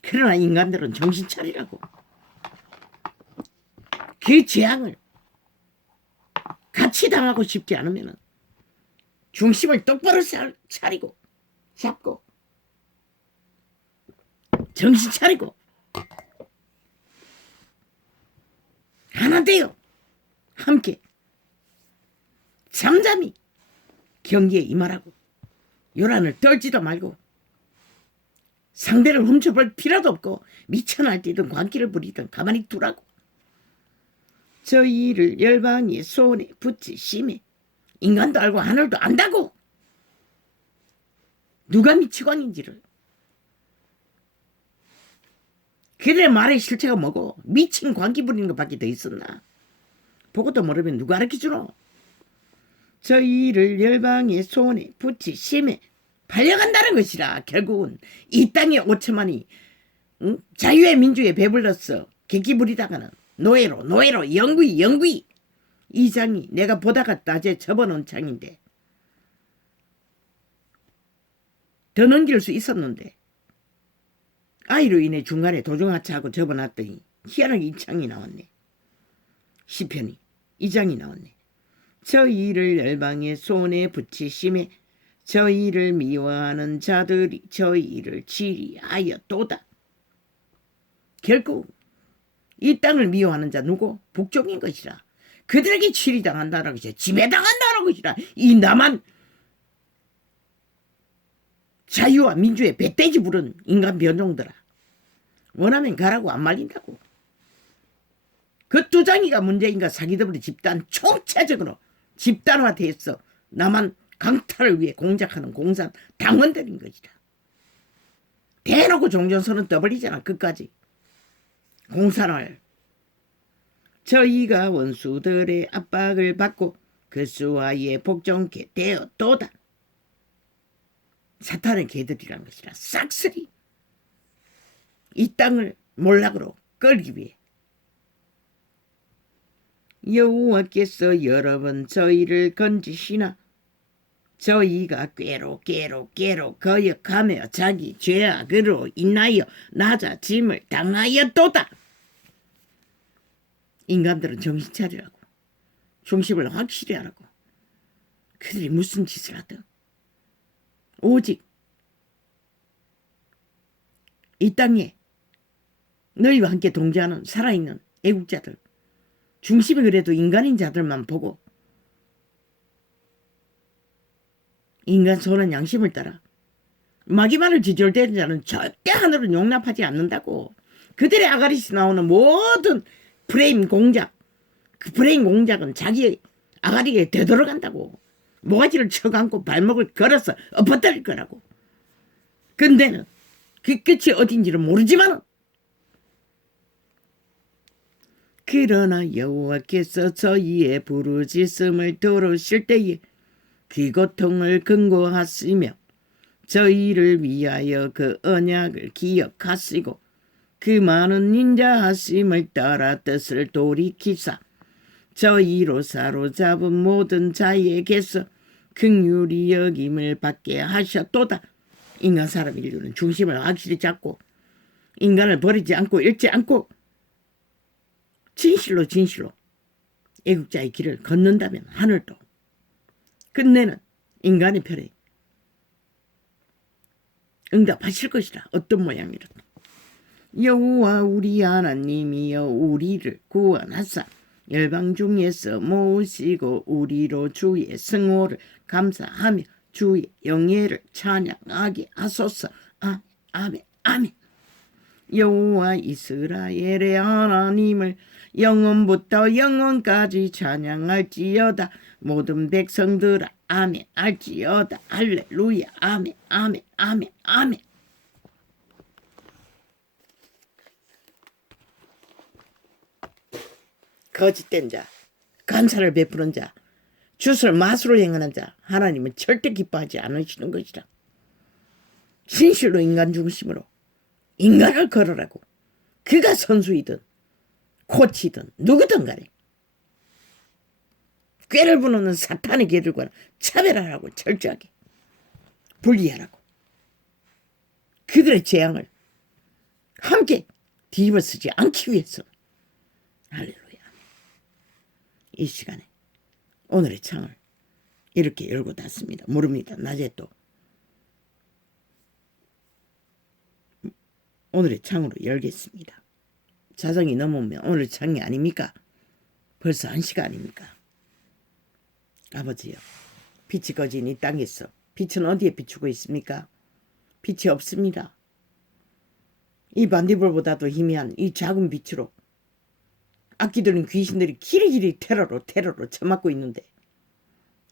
그러나 인간들은 정신 차리라고. 그 재앙을 같이 당하고 싶지 않으면 중심을 똑바로 차리고 잡고 정신 차리고 하나 되어 함께 잠잠히 경기에 임하라고. 요란을 떨지도 말고 상대를 훔쳐볼 필요도 없고 미쳐날뛰든 광기를 부리든 가만히 두라고. 저희를 열방의 손에 붙이심에 인간도 알고 하늘도 안다고. 누가 미치광인지를. 그들의 말의 실체가 뭐고 미친 광기 부리는 것밖에 더 있었나. 보고도 모르면 누가 가르쳐주노. 저희를 열방의 손에 붙이심에 발려간다는 것이라. 결국은 이 땅의 5천만이 자유의 민주에 배불렀어. 객기 부리다가는 노예로 영구히 이 장이 내가 보다가 낮에 접어놓은 장인데 더 넘길 수 있었는데 아이로 인해 중간에 도중하차하고 접어놨더니 희한하게 이 장이 나왔네. 시편이 이 장이 나왔네. 저희를 열방의 손에 붙이심에 저희를 미워하는 자들이 저희를 치리하였도다. 결국 이 땅을 미워하는 자 누구? 북쪽인 것이라. 그들에게 치리당한다는 것이라. 지배당한다는 것이라. 이 남한 자유와 민주의 배떼지 부른 인간 변종들아. 원하면 가라고 안 말린다고. 그 두장이가 문재인과 사기더블의 집단 총체적으로 집단화돼서 남한 강탈을 위해 공작하는 공산 당원들인 것이다. 대놓고 종전선언 떠벌리잖아. 끝까지. 공산을. 저희가 원수들의 압박을 받고 그 수하에 복종케 되었도다. 사탄의 개들이란 것이라 싹쓸이 이 땅을 몰락으로 끌기 위해 여호와께서 여러 번 저희를 건지시나 저희가 꾀로 거역하며 자기 죄악으로 인하여 낮아짐을 당하였도다. 인간들은 정신 차리라고. 중심을 확실히 하라고. 그들이 무슨 짓을 하든 오직 이 땅에 너희와 함께 동지하는 살아있는 애국자들, 중심이 그래도 인간인 자들만 보고 인간 선한 양심을 따라 마귀말을 지절대는 자는 절대 하늘은 용납하지 않는다고. 그들의 아가리에서 나오는 모든 브레인 공작, 그 브레인 공작은 자기 아가리에 되돌아간다고. 모가지를 쳐감고 발목을 걸어서 엎어뜨릴 거라고. 근데는 그 끝이 어딘지를 모르지만 그러나 여호와께서 저희의 부르짖음을 들으실 때에 그 고통을 근고하시며 저희를 위하여 그 언약을 기억하시고 그 많은 인자하심을 따라 뜻을 돌이키사 저희로 사로잡은 모든 자에게서 긍휼히 여김을 받게 하셨도다. 인간 사람 인류는 중심을 확실히 잡고 인간을 버리지 않고 잃지 않고 진실로 애국자의 길을 걷는다면 하늘도 끝내는 인간의 편에 응답하실 것이라. 어떤 모양이라도. 여호와 우리 하나님이여 우리를 구원하사 열방 중에서 모으시고 우리로 주의 성호를 감사하며 주의 영예를 찬양하게 하소서. 아멘. 아멘. 여호와 이스라엘의 하나님을 영원부터 영원까지 찬양할지어다. 모든 백성들아 아멘 할지어다. 할렐루야. 아멘. 아멘. 아멘. 아멘. 거짓된 자, 간사를 베푸는 자, 주술 마술을 행하는 자, 하나님은 절대 기뻐하지 않으시는 것이라. 진실로 인간 중심으로 인간을 걸으라고. 그가 선수이든 코치든 누구든 간에 꾀를 부르는 사탄의 개들과는 차별하라고. 철저하게 분리하라고. 그들의 재앙을 함께 뒤집어쓰지 않기 위해서. 할렐루야. 이 시간에 오늘의 창을 이렇게 열고 닫습니다. 모릅니다. 낮에 또 오늘의 창으로 열겠습니다. 자정이 넘으면 오늘 창이 아닙니까? 벌써 1시가 아닙니까? 아버지요, 빛이 꺼진 이 땅에서 빛은 어디에 비추고 있습니까? 빛이 없습니다. 이 반딧불보다도 희미한 이 작은 빛으로 악기들은 귀신들이 길이길이 테러로 쳐맞고 있는데,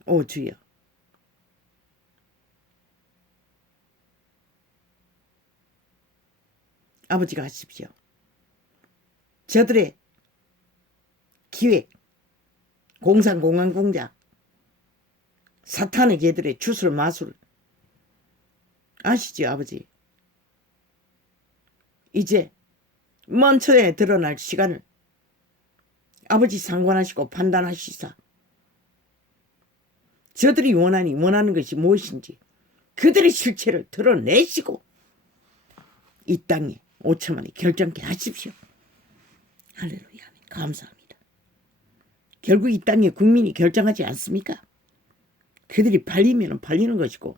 오 주여, 아버지가 하십시오. 저들의 기획, 공상 공작, 사탄의 개들의 주술 마술 아시죠, 아버지? 이제 먼천에 드러날 시간을 아버지 상관하시고 판단하시사 저들이 원하는 것이 무엇인지 그들의 실체를 드러내시고 이 땅에 5천만이 결정케 하십시오. 할렐루야. 감사합니다. 결국 이 땅의 국민이 결정하지 않습니까? 그들이 팔리면 팔리는 것이고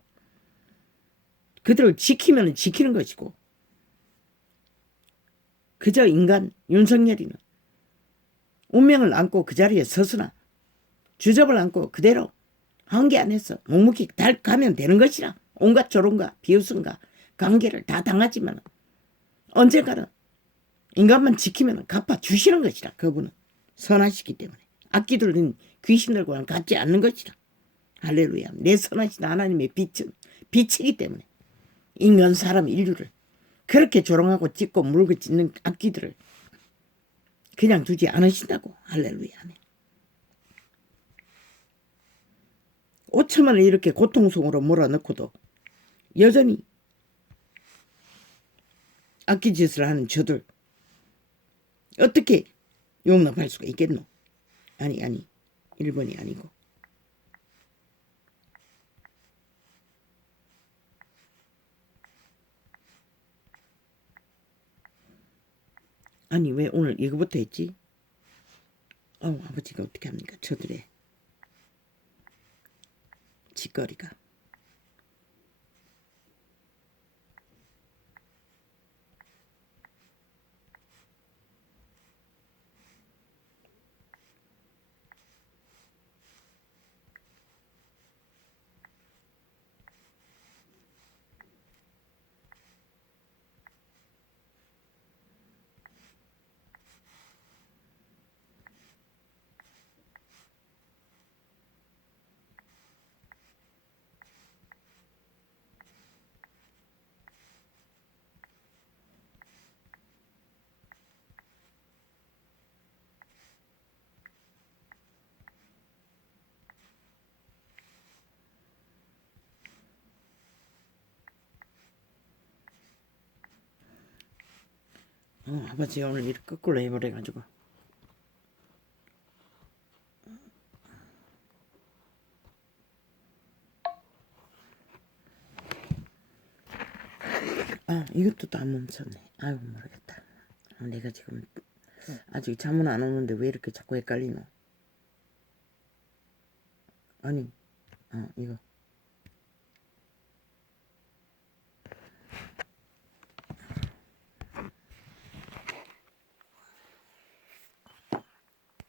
그들을 지키면 지키는 것이고, 그저 인간 윤석열이는 운명을 안고 그 자리에 서서나 주접을 안고 그대로 한계 안에서 묵묵히 달 가면 되는 것이라. 온갖 조롱과 비웃음과 관계를 다 당하지만 언젠가는 인간만 지키면 갚아주시는 것이라. 그분은 선하시기 때문에 악기들은 귀신들과는 같지 않는 것이라. 할렐루야. 내 선하신 하나님의 빛은 빛이기 때문에 인간 사람 인류를 그렇게 조롱하고 찢고 물고 찢는 악기들을 그냥 두지 않으신다고. 할렐루야. 5천만을 이렇게 고통성으로 몰아넣고도 여전히 악기짓을 하는 저들 어떻게 용납할 수가 있겠노? 아니 1번이 아니고. 아니 왜 오늘 이거부터 했지? 아버지가 어떻게 합니까? 저들의 짓거리가. 아버지 오늘 이렇게 거꾸로 해버려가지고. 이것도 또 안 멈췄네. 아이고 모르겠다. 내가 지금 아직 잠은 안 오는데 왜 이렇게 자꾸 헷갈리노? 아니 이거